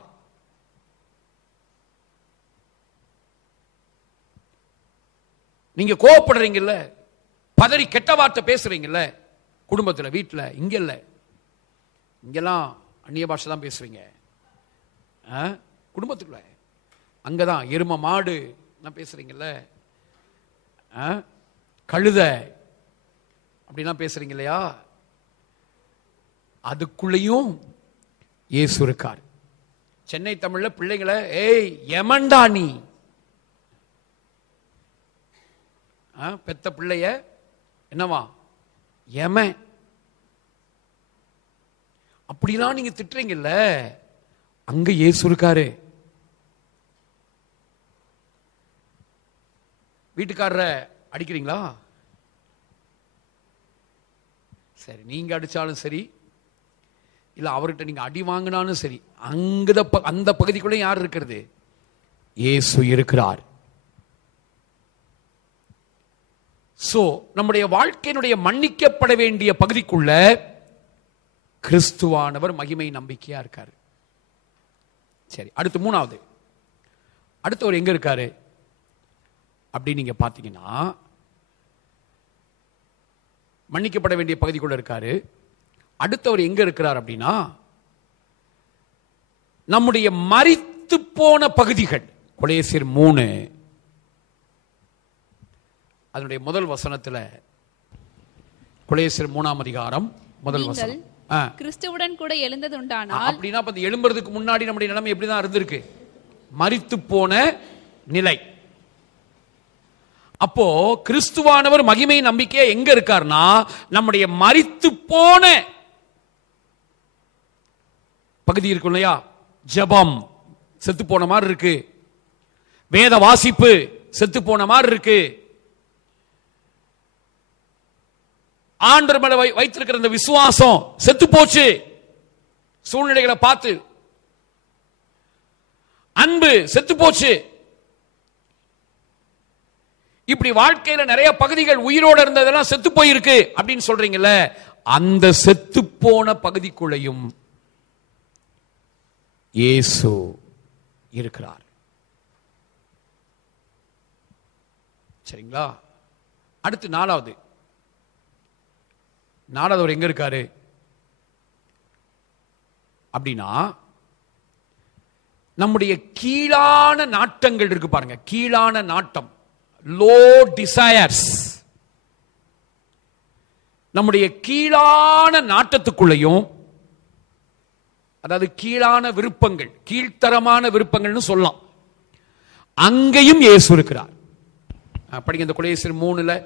நீங்க கோபப்படுறீங்கல்ல, பதறி கெட்ட வார்த்தை பேசுறீங்கல்ல, குடும்பத்துல, வீட்டுல, இங்க இல்ல, இங்கெல்லாம் அந்நிய பாஷை தான் பேசுவீங்க. குடும்பத்துக்குள்ள அங்கதான் எரும மாடு பேசுறீங்கல்ல, கழுத அப்படிலாம் பேசுறீங்க இல்லையா? அதுக்குள்ளேயும் இயேசு இருக்கார். சென்னை தமிழ்ல பிள்ளைங்களை ஏய் எமன்டா நீ, பெத்த பிள்ளைய என்னவா எமன், அப்படிலாம் நீங்க திட்டுறீங்கல்ல, அங்க இயேசு இருக்காரு. வீட்டுக்காரர அடிக்கிறீங்களா? சரி, நீங்க அடிச்சாலும் சரி, இல்ல அவர்கிட்ட நீங்க அடி வாங்கினாலும் சரி, அந்த பகுதிக்குள்ள யார் இருக்கிறது? இயேசு இருக்கிறார். சோ நம்முடைய வாழ்க்கையினுடைய மன்னிக்கப்பட வேண்டிய பகுதிக்குள்ள கிறிஸ்துவானவர் மகிமை நம்பிக்கையா இருக்காரு. சரி, அடுத்து மூணாவது, அடுத்தவர் எங்க இருக்காரு அப்படி நீங்க பாத்தீங்கன்னா, மன்னிக்கப்பட வேண்டிய பகுதிக்குள்ள இருக்காரு. அடுத்தவர் எங்க இருக்கிறார் அப்படின்னா, நம்முடைய மரித்து போன பகுதிகள். கொலோசியர் 3 அதனுடைய முதல் வசனத்துல, கொலோசியர் 3ஆம் அதிகாரம் முதல் வசனம், கிறிஸ்துவுடன் கூட எழுந்ததுண்டானால், அப்படின்னா அப்ப எழும்புறதுக்கு முன்னாடி நம்முடைய நிலைமை எப்படிதான் இருந்திருக்கு? மரித்து போன நிலை. அப்போ கிறிஸ்துவானவர் மகிமை நம்பிக்கையா எங்க இருக்கார்னா, நம்முடைய மரித்து போன பகுதி இருக்கும் இல்லையா? ஜெபம் செத்து போன மாதிரி இருக்கு, வேத வாசிப்பு செத்து போன மாதிரி இருக்கு, ஆண்டவர் மேல வைத்திருக்கிற அந்த விசுவாசம் செத்து போச்சு, சூழ்நிலைகளை பார்த்து அன்பு செத்து போச்சு. இப்படி வாழ்க்கையில நிறைய பகுதிகள் உயிரோடு இருந்ததெல்லாம் செத்து போயிருக்கு அப்படின்னு சொல்றீங்கல்ல, அந்த செத்து போன பகுதிக்குள்ளையும் இயேசு இருக்கிறார். சரிங்களா? அடுத்து நாலாவது எங்க இருக்காரு அப்படின்னா, நம்முடைய கீழான நாட்டங்கள் இருக்கு பாருங்க. கீழான நாட்டம், லோ டிசையர்ஸ், நம்முடைய கீழான நாட்டத்துக்குள்ளையும், அதாவது கீழான விருப்பங்கள், கீழ்த்தரமான விருப்பங்கள்னு சொல்லலாம், அங்கேயும் இயேசு இருக்கிறார். படிங்க இந்த கொலோசியர் 3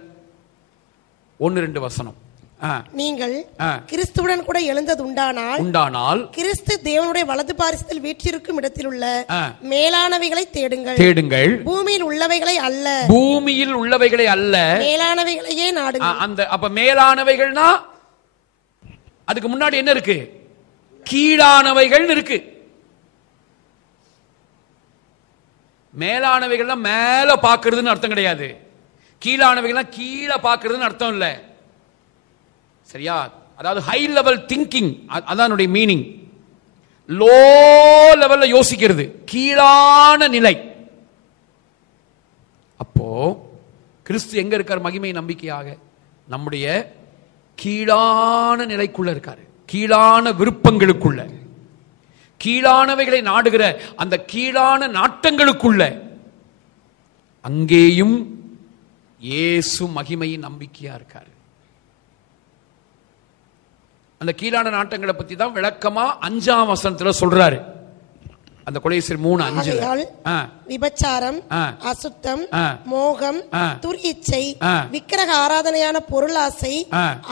1-2 வசனம். நீங்கள் கிறிஸ்துவுடன் கூட எழுந்தது உண்டானால் கிறிஸ்து தேவனுடைய வலது பாரிசத்தில் வீற்றிருக்கும் இடத்தில் உள்ள மேலானவைகளை தேடுங்கள், பூமியில் உள்ளவைகளை அல்ல, மேலானவைகளையே நாடுங்கள். அந்த அப்ப மேலானவைகள்னா அதுக்கு முன்னாடி என்ன இருக்கு? கீழானவைகள் இருக்கு. மேலானவைகள்னா மேல பாக்குறதுன்னு அர்த்தம் கிடையாது, கீழானவைகள்னா கீழே பாக்குறதுன்னு அர்த்தம் இல்ல. சரியா? அதாவது ஹை லெவல் திங்கிங், அதான் மீனிங். லோ லெவல்ல யோசிக்கிறது, கீழான நிலை. அப்போ கிறிஸ்து எங்க இருக்கார் மகிமை நம்பிக்கையாக? நம்முடைய கீழான நிலைக்குள்ள இருக்காரு, கீழான விருப்பங்களுக்குள்ள, கீழானவைகளை நாடுகிற அந்த கீழான நாட்டங்களுக்குள்ள, அங்கேயும் இயேசு மகிமையின் நம்பிக்கையா இருக்காரு. அந்த கீழான நாட்டங்களை பத்தி தான் விளக்கமா 5ஆம் வசனத்துல சொல்றாரு. அந்த கொலோசியர் 3:5 விபச்சாரம், அசுத்தம், மோகம், துர்இச்சை, விக்கிரக ஆராதனையான பொருளாசை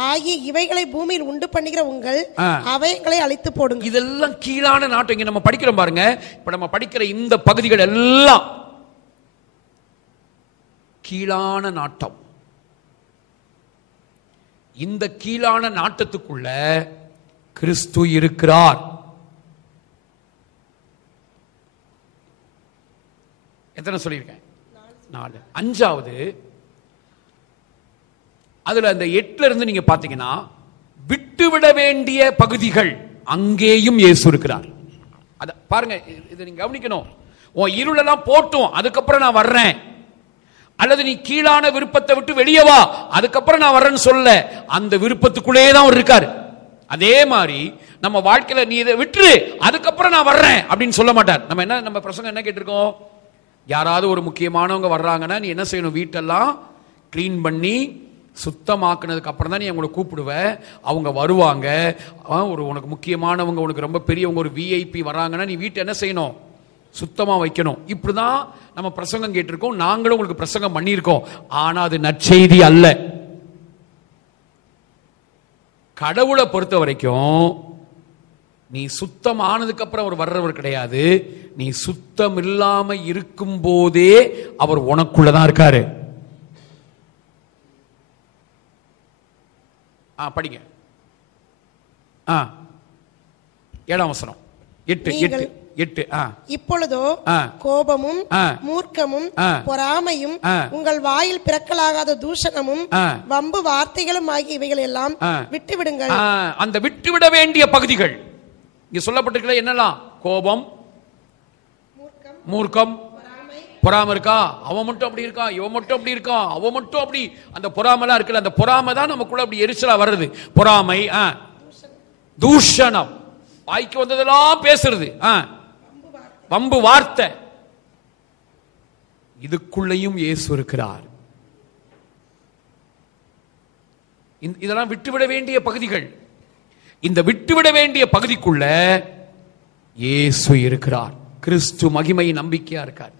ஆகிய இவைகளை பூமியில் உண்டு பண்ணுகிற உங்கள் அவைகளை அழித்து போடுங்க. இதெல்லாம் கீழான நாட்டம். இங்க நம்ம படிக்கிறோம் பாருங்க, இப்ப நம்ம படிக்கிற இந்த பகுதிகள் எல்லாம் கீழான நாட்டம். இந்த கீழான நாட்டத்துக்குள்ள கிறிஸ்து இருக்கிறார். எத்தனை சொல்லியிருக்கேன்? 4. 5வது, அதுல அந்த 8ல இருந்து நீங்க பாத்தீங்கன்னா, விட்டுவிட வேண்டிய பகுதிகள், அங்கேயும் இயேசு இருக்கிறார். அத பாருங்க, இதை நீங்க கவனிக்கணும். உன் இருளெல்லாம் போட்டும் அதுக்கப்புறம் நான் வர்றேன், அல்லது நீ கீழான விருப்பத்தை விட்டு வெளியே வா அதுக்கப்புறம் நான் வர்றேன்னு சொல்ல, அந்த விருப்பத்துக்குள்ளே தான் அவர் இருக்காரு. அதே மாதிரி நம்ம வாழ்க்கையில நீ இதை விட்டுரு அதுக்கப்புறம் நான் வர்றேன் அப்படின்னு சொல்ல மாட்டார். நம்ம பிரசங்கம் என்ன கேட்டிருக்கோம்? யாராவது ஒரு முக்கியமானவங்க வர்றாங்கன்னா நீ என்ன செய்யணும்? வீட்டெல்லாம் கிளீன் பண்ணி சுத்தமாக்குனதுக்கு அப்புறம் தான் நீ அவங்களை கூப்பிடுவ. அவங்க வருவாங்க, ஒரு உனக்கு முக்கியமானவங்க, உனக்கு ரொம்ப பெரியவங்க, ஒரு விஐபி வராங்கன்னா நீ வீட்டை என்ன செய்யணும்? சுத்தமா வைக்கணும். இப்படிதான் நம்ம பிரசங்கம் கேட்டிருக்கோம், நாங்களும் உங்களுக்கு பிரசங்கம் பண்ணியிருக்கோம். ஆனா அது நற்செய்தி அல்ல. கடவுளை பொறுத்த வரைக்கும் நீ சுத்தம் ஆனதுக்கு அப்புறம் அவர் வர்றவர் கிடையாது. நீ சுத்தம் இல்லாம இருக்கும் போதே அவர் உனக்குள்ளதான் இருக்காரு. படிங்க 7ஆம் வசனம் 8. இப்பொழுதோ கோபமும் மூர்க்கமும் பொறாமையும் உங்கள் வாயில் பிறக்கலாகாத தூஷணமும் வம்பு வார்த்தைகளும் ஆகிய இவைகள் எல்லாம் விட்டுவிடுங்கள். அந்த விட்டுவிட வேண்டிய பகுதிகள் இங்க சொல்லப்பட்டிருக்கிற என்னெல்லாம்? கோபம், மூர்க்கம், பொறாமை இருக்கா? அவன் மட்டும் அப்படி இருக்கான், இவன் மட்டும் அப்படி இருக்கான், அவன் மட்டும் அப்படி, அந்த பொறாமைலாம் இருக்குல்ல, அந்த பொறாமை தான் நமக்குள்ள அப்படி எரிச்சலா வருது. பொறாமை, தூஷணம், வாய்க்கு வந்ததெல்லாம் பேசுறது, வம்பு வார்த்தை, இதுக்குள்ளேயும் இயேசு இருக்கிறார். இதெல்லாம் விட்டுவிட வேண்டிய பகுதிகள். இந்த விட்டுவிட வேண்டிய பகுதிக்குள்ள இயேசு இருக்கிறார். கிறிஸ்து மகிமை நம்பிக்கையா இருக்கார்.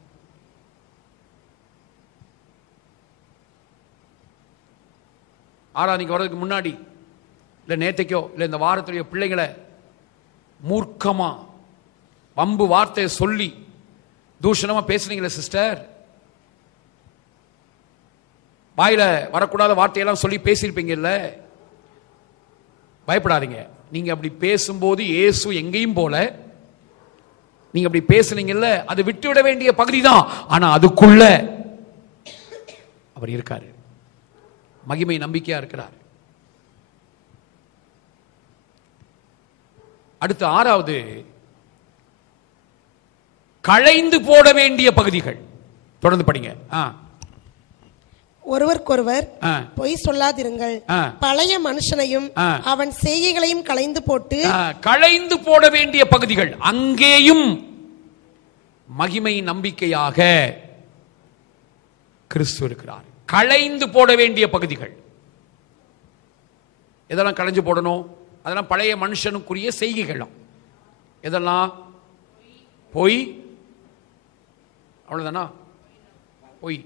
ஆராதனைக்கு வர்றதுக்கு முன்னாடி இல்ல நேத்தைக்கோ இல்ல இந்த வாரத்துடைய பிள்ளைகளை மூர்க்கமா வம்பு வார்த்தையை சொல்லி தூஷணமா பேசுறீங்களா சிஸ்டர்? வாயில வரக்கூடாத வார்த்தையெல்லாம் சொல்லி பேசியிருப்பீங்கல்ல. பயப்படாதீங்க. நீங்க அப்படி பேசும்போது இயேசு எங்கேயும் போல. நீங்க அப்படி பேசுனீங்கல்ல, அது விட்டுவிட வேண்டிய பகுதி தான். ஆனா அதுக்குள்ள அவர் இருக்காரு. மகிமை நம்பிக்கையா இருக்கிறார். அடுத்து 6வது, களைந்து போட வேண்டிய பகுதிகள். தொடர்ந்து படிங்க. ஒருவருக்கொருவர் பொய் சொல்லாதிருங்கள், பழைய மனுஷனையும் அவன் செய்கைகளையும் களைந்து போட்டு. களைந்து போட வேண்டிய பகுதிகள். அங்கேயும் மகிமை நம்பிக்கையாக கிறிஸ்து இருக்கிறார். களைந்து போட வேண்டிய பகுதிகள் எதெல்லாம் களைஞ்சு போடணும்? அதெல்லாம் பழைய மனுஷனுக்குரிய செய்கைகள். எதெல்லாம்? பொய், அவ்வளவுதானா? பொய்.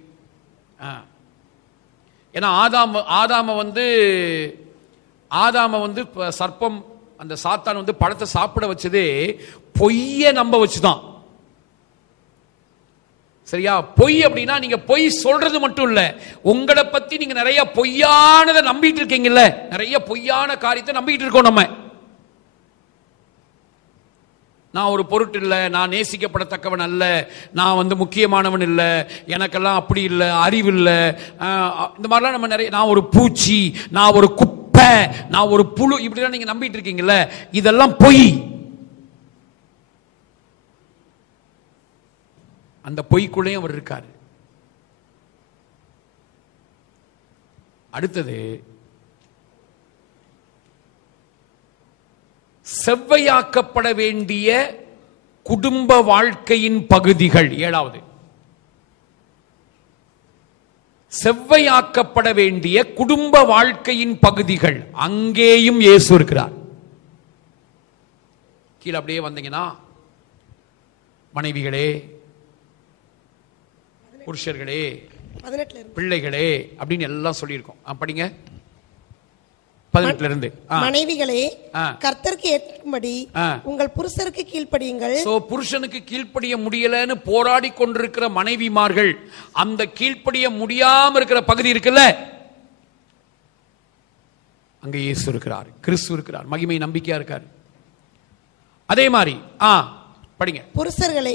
ஏன்னா ஆதாம வந்து சர்ப்பம், அந்த சாத்தான் வந்து பழத்தை சாப்பிட வச்சதே பொய்ய நம்ப வச்சுதான். சரியா? பொய் அப்படின்னா நீங்க பொய் சொல்றது மட்டும் இல்ல, உங்களை பத்தி நீங்க நிறைய பொய்யானதை நம்பிட்டு இருக்கீங்கல்ல, நிறைய பொய்யான காரியத்தை நம்பிட்டு இருக்கோம் நம்ம. நான் ஒரு பொருட்டு இல்லை, நான் நேசிக்கப்படத்தக்கவன் அல்ல, நான் வந்து முக்கியமானவன் இல்லை, எனக்கெல்லாம் அப்படி இல்லை, அறிவு இல்லை, இந்த மாதிரிலாம் நம்ம நிறைய, நான் ஒரு பூச்சி, நான் ஒரு குப்பை, நான் ஒரு புழு, இப்படிலாம் நீங்க நம்பிட்டு இருக்கீங்கல்ல, இதெல்லாம் பொய். அந்த பொய்க்குள்ளேயும் அவர் இருக்காரு. அடுத்தது, செவ்வையாக்கப்பட வேண்டிய குடும்ப வாழ்க்கையின் பகுதிகள். 7வது, செவ்வையாக்கப்பட வேண்டிய குடும்ப வாழ்க்கையின் பகுதிகள். அங்கேயும் இயேசு இருக்கிறார். கீழே அப்படியே வந்தீங்கன்னா, மனைவிகளே, புருஷர்களே, பிள்ளைகளே அப்படின்னு எல்லாம் சொல்லியிருக்கோம். படிங்க 18 இருந்து. மனைவிகளே, கர்த்தருக்கு ஏற்கும்படி உங்கள் புருஷருக்கு கீழ்ப்படியுங்கள். சோ புருஷனுக்கு கீழ்ப்படிய முடியலன்னு போராடி கொண்டிருக்கிற மனைவிமார்கள், அந்த கீழ்ப்படிய முடியாம இருக்கிற பகுதி இருக்குல்ல, அங்க இயேசு இருக்கிறார், கிறிஸ்து இருக்கிறார், மகிமை நம்பிக்கையா இருக்கார். அதே மாதிரி படிங்க. புருஷர்களே,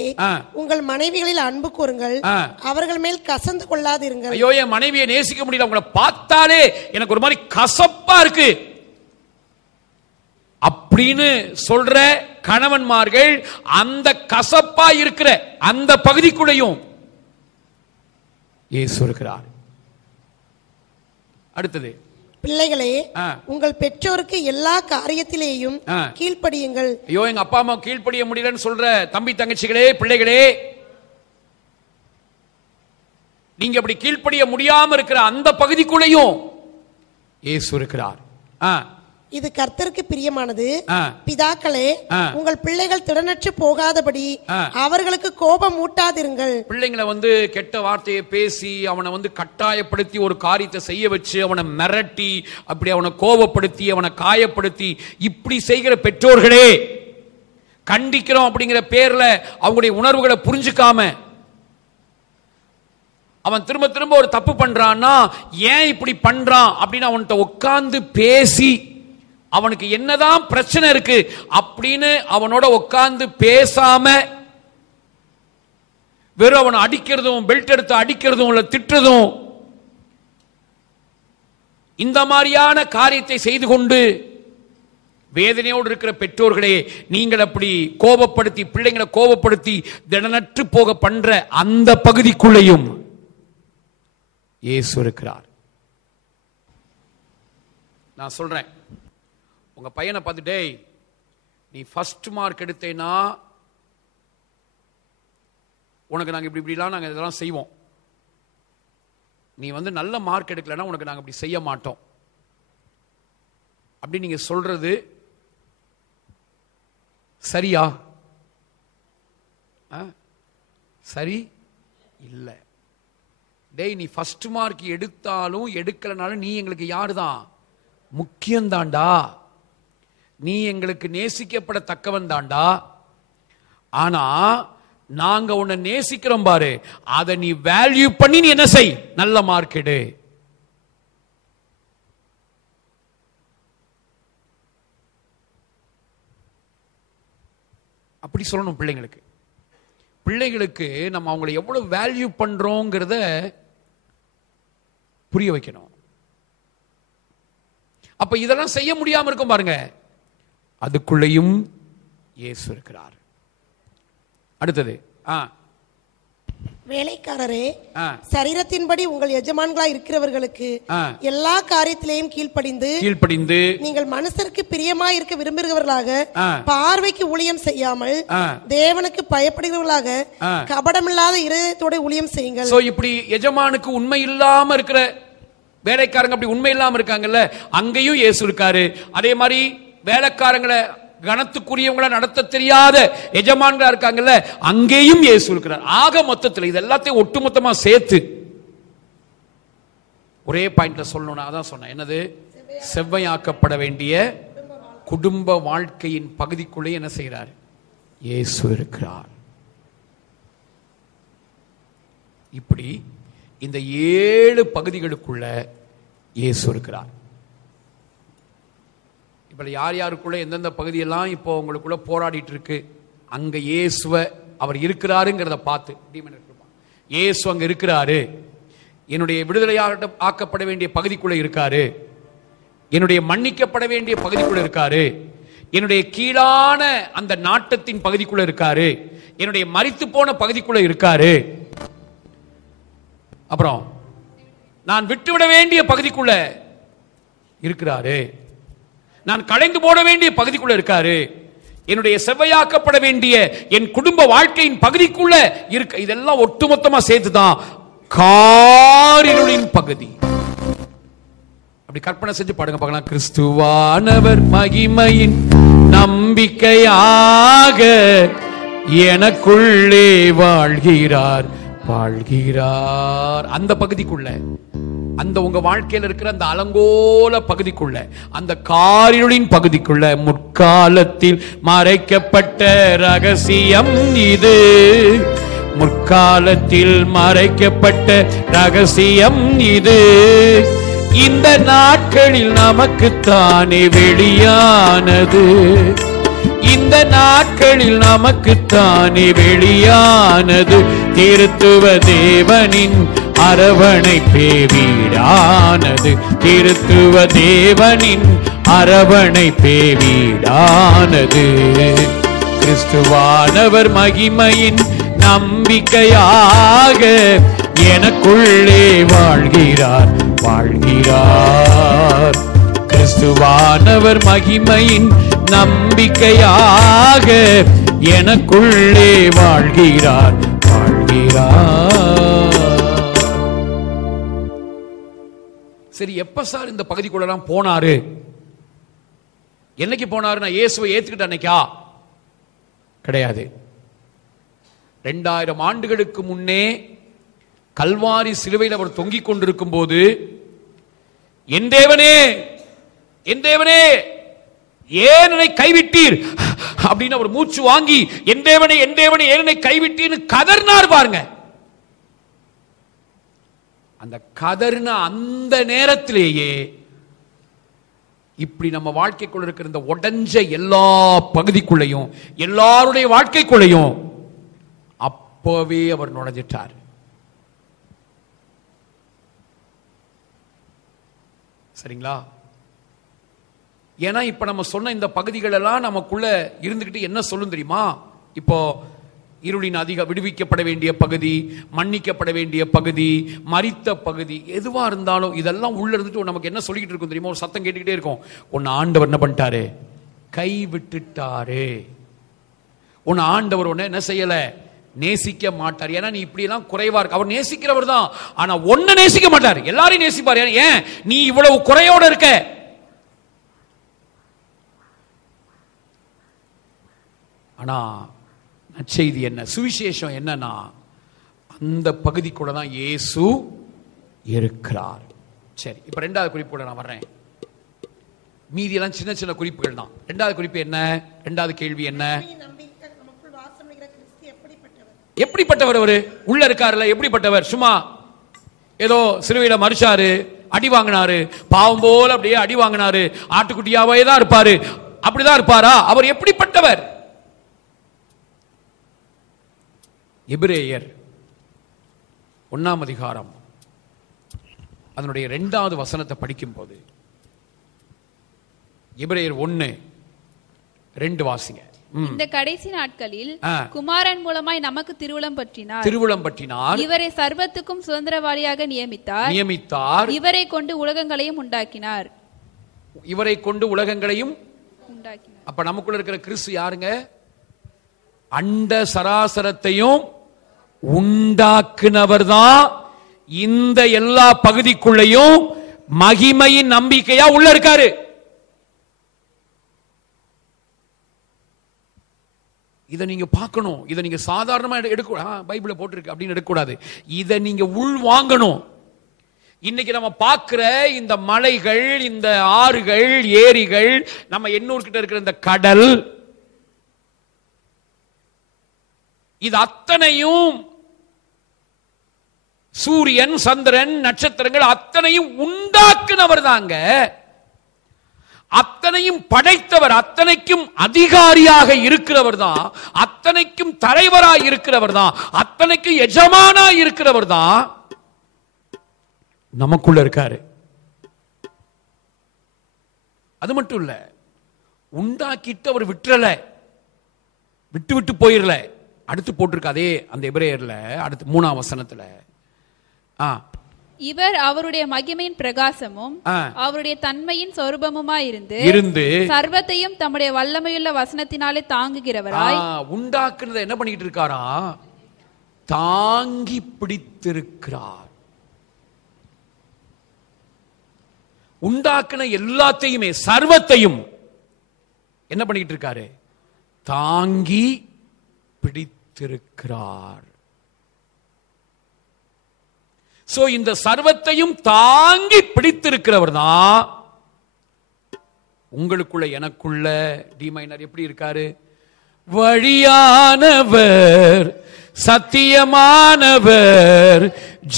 உங்கள் மனைவிகளில் அன்பு கூறுங்கள், அவர்கள் மேல் கசந்து கொள்ளாதிருங்கள். ஐயோ, என் மனைவியை நேசிக்க முடியல, உங்களை பார்த்தாலே எனக்கு ஒரு மாதிரி கசப்பா இருக்கு அப்படின்னு சொல்ற கணவன்மார்கள், அந்த கசப்பா இருக்கிற அந்த பகுதிக்குள்ளேயும் இயேசு இருக்கிறார். அடுத்தது, பிள்ளைகளே, உங்கள் பெற்றோருக்கு எல்லா காரியத்திலேயும் கீழ்ப்படியுங்கள். ஐயோ, எங்க அப்பா அம்மா கீழ்ப்படிய முடியலன்னு சொல்ற தம்பி தங்கச்சிகளே, பிள்ளைகளே, நீங்க அப்படி கீழ்ப்படிய முடியாம இருக்கிற அந்த பகுதிக்குள்ளேயும் இயேசு இருக்கிறார். இது கர்த்தருக்கு பிரியமானது. பிதாக்களே, உங்கள் பிள்ளைகள் திடனற்று போகாதபடி அவர்களுக்கு கோபம் ஊட்டாதிருங்கள். பிள்ளைங்களை வந்து கெட்ட வார்த்தையை பேசி அவனை வந்து கட்டாயப்படுத்தி ஒரு காரியத்தை செய்ய வச்சு அவனை மிரட்டி அப்படி அவனை கோபப்படுத்தி அவனை காயப்படுத்தி இப்படி செய்கிற பெற்றோர்களே, கண்டிக்கிறோம் அப்படிங்கிற பேர்ல அவங்களுடைய உணர்வுகளை புரிஞ்சுக்காம அவன் திரும்ப திரும்ப ஒரு தப்பு பண்றான்னா ஏன் இப்படி பண்றான் அப்படின்னு அவன்கிட்ட உட்கார்ந்து பேசி அவனுக்கு என்னதான் பிரச்சனை இருக்கு அப்படின்னு அவனோட உட்கார்ந்து பேசாம வெறும் அவனை அடிக்கிறதும், பெல்ட் எடுத்து அடிக்கிறதும் இல்ல திட்டுறதும், இந்த மாதிரியான காரியத்தை செய்து கொண்டு வேதனையோடு இருக்கிற பெற்றோர்களே, நீங்கள் அப்படி கோபப்படுத்தி பிள்ளைங்களை கோபப்படுத்தி திடனற்று போக பண்ற அந்த பகுதிக்குள்ளேயும் இயேசு இருக்கிறார். நான் சொல்றேன், உங்க பையனை பார்த்துட்டே நீ ஃபர்ஸ்ட் மார்க் எடுத்தேன்னா உனக்கு நாங்கள் இப்படிலாம் நாங்கள் இதெல்லாம் செய்வோம். நீ நல்ல மார்க் எடுக்கலைன்னா உனக்கு நாங்கள் இப்படி செய்ய மாட்டோம் அப்படி நீங்க சொல்றது சரியா? சரி இல்லை. டேய், நீ ஃபர்ஸ்ட் மார்க் எடுத்தாலும் எடுக்கலனாலும் நீ எங்களுக்கு யாருதான்? முக்கியம்தாண்டா. நீ எங்களுக்கு நேசிக்கப்படத்தக்கவன் தாண்டா. ஆனா நாங்க உன்னை நேசிக்கிறோம் பாரு, அதை நீ வேல்யூ பண்ணி நீ என்ன செய், நல்ல மார்க் எடு. அப்படி சொல்லணும் பிள்ளைங்களுக்கு. பிள்ளைகளுக்கு நம்ம அவங்களை எவ்வளவு வேல்யூ பண்றோங்கிறத புரிய வைக்கணும். அப்ப இதெல்லாம் செய்ய முடியாம இருக்கும் பாருங்க, அதுக்குள்ளேயும் இயேசு இருக்கிறார். அடுத்தது வேலைக்காரரே, சரீரத்தின்படி உங்கள் எஜமான்களாய் இருக்கிறவர்களுக்கு எல்லா காரியத்திலேயும் கீழ்ப்படிந்து நீங்கள் மனுஷருக்கு பிரியமாய் இருக்க விரும்புகிறவர்களாக, பார்வைக்கு ஊழியம் செய்யாமல் தேவனுக்கு பயப்படுகிறவர்களாக கபடமில்லாத இருதயத்தோட ஊழியம் செய்யுங்கள். சோ இப்படி எஜமானுக்கு உண்மை இல்லாம இருக்கிற வேலைக்காரங்க அப்படி உண்மை இல்லாம இருக்காங்கல்ல, அங்கேயும் இயேசு இருக்காரு. அதே மாதிரி வேலைக்காரங்களை கணத்துக்குரியவங்கள நடத்த தெரியாத எஜமான்களா இருக்காங்கல்ல, அங்கேயும் இயேசு இருக்கிறார். ஆக மொத்தத்தில் இது எல்லாத்தையும் ஒட்டுமொத்தமா சேர்த்து ஒரே பாயிண்ட்ல சொல்லணும். அதான் சொன்னேன், என்னது? செவ்வையாக்கப்பட வேண்டிய குடும்ப வாழ்க்கையின் பகுதிக்குள்ளே என்ன செய்கிறார்? இயேசு இருக்கிறார். இப்படி இந்த 7 பகுதிகளுக்குள்ள இயேசு இருக்கிறார். இப்ப யார் யாருக்குள்ள எந்தெந்த பகுதியெல்லாம் இப்போ உங்களுக்குள்ள போராடிட்டு இருக்கு, அங்க இயேசுவ அவர் இருக்கிறாருங்கிறத பார்த்து இயேசு அங்க இருக்கிறாரு, என்னுடைய விடுதலையாக ஆக்கப்பட வேண்டிய பகுதிக்குள்ள இருக்காரு, என்னுடைய மன்னிக்கப்பட வேண்டிய பகுதிக்குள்ள இருக்காரு, என்னுடைய கீழான அந்த நாட்டத்தின் பகுதிக்குள்ள இருக்காரு, என்னுடைய மரித்து போன பகுதிக்குள்ள இருக்காரு, அப்புறம் நான் விட்டுவிட வேண்டிய பகுதிக்குள்ள இருக்கிறாரு, நான் களைந்து போட வேண்டிய பகுதிக்குள்ள இருக்காரு, என்னுடைய செவ்வையாக்கப்பட வேண்டிய என் குடும்ப வாழ்க்கையின் பகுதிக்குள்ள இருக்க. இதெல்லாம் ஒட்டுமொத்தமா சேர்த்துதான் காரிருளின் பகுதி. அப்படி கற்பனை செஞ்சு பாடுங்க பார்க்கலாம். கிறிஸ்துவானவர் மகிமையின் நம்பிக்கையாக எனக்குள்ளே வாழ்கிறார். அந்த பகுதிக்குள்ள, அந்த உங்க வாழ்க்கையில் இருக்கிற அந்த அலங்கோல பகுதிக்குள்ள, அந்த காரிருளின் பகுதிக்குள்ள முற்காலத்தில் மறைக்கப்பட்ட ரகசியம் இது. முற்காலத்தில் மறைக்கப்பட்ட ரகசியம் இது. இந்த நாட்களில் நமக்குத்தானே வெளியானது. இந்த நாட்களில் நமக்குத்தானே வெளியானது. திருத்துவ தேவனின் அரவணைப்பே வீடானது. திருத்துவ தேவனின் அரவணைப்பே வீடானது. கிறிஸ்துவானவர் மகிமையின் நம்பிக்கையாக எனக்குள்ளே வாழ்கிறார். கிறிஸ்துவானவர் மகிமையின் நம்பிக்கையாக எனக்குள்ளே வாழ்கிறார். சரி, எப்ப சார் இந்த பகுதிக்குள்ளலாம் போனாரு? என்னைக்கு போனாரு? நான் இயேசுவை ஏத்துக்கிட்ட அன்னைக்கா? கிடையாது. 2000 ஆண்டுகளுக்கு முன்னே கல்வாரி சிலுவையில் அவர் தொங்கிக் கொண்டிருக்கும் போது, என் தேவனே என் தேவனே ஏன் என்னை கைவிட்டீர் அப்படின்னு அவர் மூச்சு வாங்கி, என் தேவனே ஏன் என்னை கைவிட்டீர்னு கதறினார் பாருங்க. அந்த கதறின அந்த நேரத்திலேயே இப்படி நம்ம வாழ்க்கைக்குள்ள இருக்கிற இந்த உடைஞ்ச எல்லா பகுதிக்குள்ளையும், எல்லாருடைய வாழ்க்கைக்குள்ளையும் அப்பவே அவர் நுழைஞ்சிட்டார். சரிங்களா? ஏன்னா இப்ப நம்ம சொன்ன இந்த பகுதிகள் எல்லாம் நமக்குள்ள இருந்துகிட்டு என்ன சொல்லும் தெரியுமா? இப்போ இருளின் அதிக விடுவிக்கப்பட வேண்டிய பகுதி, மன்னிக்கப்பட வேண்டிய பகுதி, மரித்த பகுதி, எதுவா இருந்தாலும் இதெல்லாம் உள்ள இருந்துட்டு நமக்கு என்ன சொல்லிக்கிட்டு இருக்கும் தெரியுமா? ஒரு சத்தம் கேட்டுக்கிட்டே இருக்கும். உன்னை ஆண்டவர் என்ன பண்ணிட்டாரு? கை விட்டுட்டாரு. உன் ஆண்டவர் உன்னை என்ன செய்யல? நேசிக்க மாட்டார். ஏன்னா நீ இப்படி எல்லாம் குறைவா இருக்கு. அவர் நேசிக்கிறவர் தான், ஆனா ஒன்ன நேசிக்க மாட்டார். எல்லாரையும் நேசிப்பார். ஏன் நீ இவ்வளவு குறையோட இருக்க? ஆனா நற்செய்தி என்ன, சுவிசேஷம் என்னன்னா, அந்த பகுதி கூட தான் இயேசு இருக்கிறார். சரி, இப்ப ரெண்டாவது குறிப்பு கூட நான் வர்றேன். மீதி எல்லாம் சின்ன சின்ன குறிப்புகள் தான். ரெண்டாவது குறிப்பு என்ன? ரெண்டாவது கேள்வி என்ன? எப்படிப்பட்டவர் அவரு? உள்ள இருக்காருல்ல, எப்படிப்பட்டவர்? சும்மா ஏதோ சிலுவையில மரிச்சாரு, அடி வாங்கினாரு, பாவம் போல அப்படியே அடி வாங்கினாரு, ஆட்டுக்குட்டியாவே தான் இருப்பாரு, அப்படிதான் இருப்பாரா? அவர் எப்படிப்பட்டவர்? எபிரேயர் 1 அதிகாரம் அதனுடைய 2வது வசனத்தை படிக்கும் போது, எபிரேயர் 1:2 வாசிங்க. இந்த கடைசி நாட்களில் குமாரன் மூலமாய் நமக்கு திருவுளம் பற்றினார். இவரை சர்வத்துக்கும் சுதந்திரவாளியாக நியமித்தார். இவரை கொண்டு உலகங்களையும் உண்டாக்கினார். அப்ப நமக்குள்ள இருக்கிற கிறிஸ்து யாருங்க? அண்ட சராசரத்தையும் உண்டாக்குனவர் தான். இந்த எல்லா பகுதிக்குள்ளையும் மகிமையின் நம்பிக்கையா உள்ள இருக்காரு. இதை நீங்க பார்க்கணும். இதை நீங்க சாதாரணமா எடுக்க, பைபிள்ல போட்டிருக்கு அப்படின்னு எடுக்கக்கூடாது. இதை நீங்க உள் வாங்கணும். இன்னைக்கு நம்ம பார்க்கிற இந்த மலைகள், இந்த ஆறுகள், ஏரிகள், நம்ம எண்ணூர் கிட்ட இருக்கிற இந்த கடல், இது அத்தனையும் சூரியன், சந்திரன், நட்சத்திரங்கள் அத்தனையும் உண்டாக்குனவர் தாங்க. அத்தனையும் படைத்தவர், அத்தனைக்கும் அதிகாரியாக இருக்கிறவர் தான், அத்தனைக்கும் தலைவராக இருக்கிறவர் தான், அத்தனைக்கும் எஜமானா இருக்கிறவர் தான் நமக்குள்ள இருக்காரு. அது மட்டும் இல்ல, உண்டாக்கிட்டு அவர் விட்டுறல, விட்டு போயிடல. அடுத்து போட்டிருக்க அதே அந்த எபிரேயர்ல அடுத்து 3ஆம் வசனத்துல, இவர் அவருடைய மகிமையின் பிரகாசமும் அவருடைய தன்மையின் சொரூபமுமாய் இருந்து சர்வத்தையும் தம்முடைய வல்லமையுள்ள வசனத்தினாலே தாங்குகிறவராய், உண்டாக்குனதை என்ன பண்ணிட்டு இருக்காரா? தாங்கி பிடித்திருக்கிறார். உண்டாக்குன எல்லாத்தையுமே, சர்வத்தையும் என்ன பண்ணிட்டு இருக்காரு? தாங்கி பிடித்திருக்கிறார். சோ இந்த சர்வத்தையும் தாங்கி பிடித்திருக்கிறவர் தான் உங்களுக்குள்ள, எனக்குள்ள. டி மைனர் எப்படி இருக்காரு? வழியானவர், சத்தியமானவர்,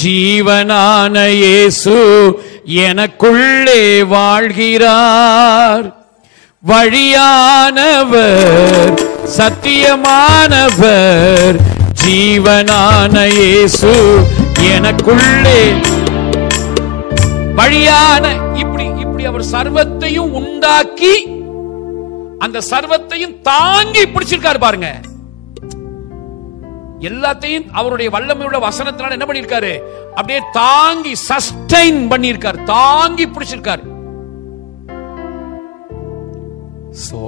ஜீவனான இயேசு எனக்குள்ளே வாழ்கிறார். வழியானவர், சத்தியமானவர், ஜீவனான இயேசு எனக்குள்ளே வழியான. இப்படி அவர் சர்வத்தையும் உண்டாக்கி அந்த சர்வத்தையும் தாங்கி பிடிச்சிருக்காரு பாருங்க. எல்லாத்தையும் அவருடைய வல்லமையுள்ள வசனத்தினால என்ன பண்ணிருக்காரு? அப்படியே தாங்கி சஸ்டைன் பண்ணிருக்காரு, தாங்கி பிடிச்சிருக்காரு. சோ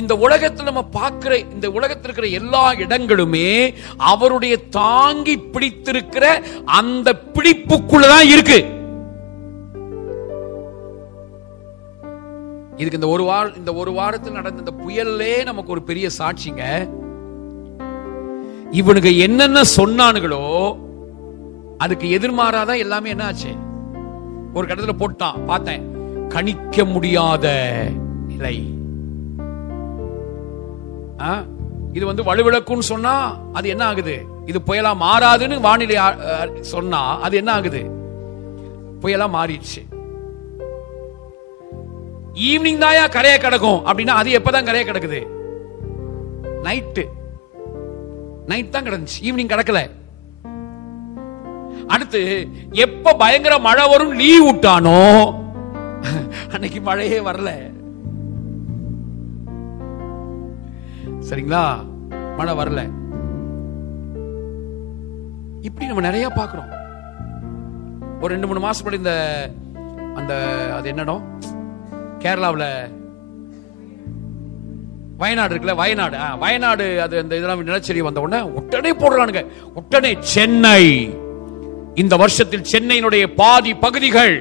இந்த உலகத்தில் நம்ம பார்க்கிற, இந்த உலகத்தில் இருக்கிற எல்லா இடங்களுமே அவருடைய தாங்கி பிடித்திருக்கிற அந்த பிடிப்புக்குள்ளதான் இருக்கு. இதுக்கு இந்த ஒரு வாரத்தில் நடந்த இந்த புயல்லே நமக்கு ஒரு பெரிய சாட்சிங்க. இவனுக்கு என்னென்ன சொன்னானுங்களோ அதுக்கு எதிர்மாறாதான் எல்லாமே என்ன ஆச்சு? ஒரு கடத்துல போட்டான், பார்த்தேன், கணிக்க முடியாத நிலை. இது வலுவிளக்குன்னு சொன்னா அது என்ன ஆகுது? இது புயலா மாறாதுன்னு வானிலை சொன்னா அது என்ன ஆகுது? புயலா மாறிடுச்சு. ஈவினிங் தாயா கரையை கிடக்கும் அப்படின்னா அது எப்பதான் கரையை கிடக்குது? நைட் தான் கிடந்துச்சு, ஈவினிங் கிடக்கல. அடுத்து எப்ப பயங்கர மழை வரும் லீவ் விட்டானோ அன்னைக்கு மழையே வரல. சரிங்களா? மழை வரல. இப்படி நம்ம நிறைய பாக்குறோம். ஒரு 2-3 மாசம் படி இந்த அந்த அது என்னடோ கேரளாவில் வயநாடு இருக்குல்ல, வயநாடு அது அந்த இதெல்லாம் நிலச்சரி வந்த உடனே போடுறானுங்க. உடனே சென்னை, இந்த வருஷத்தில் சென்னையினுடைய பாதி பகுதிகள்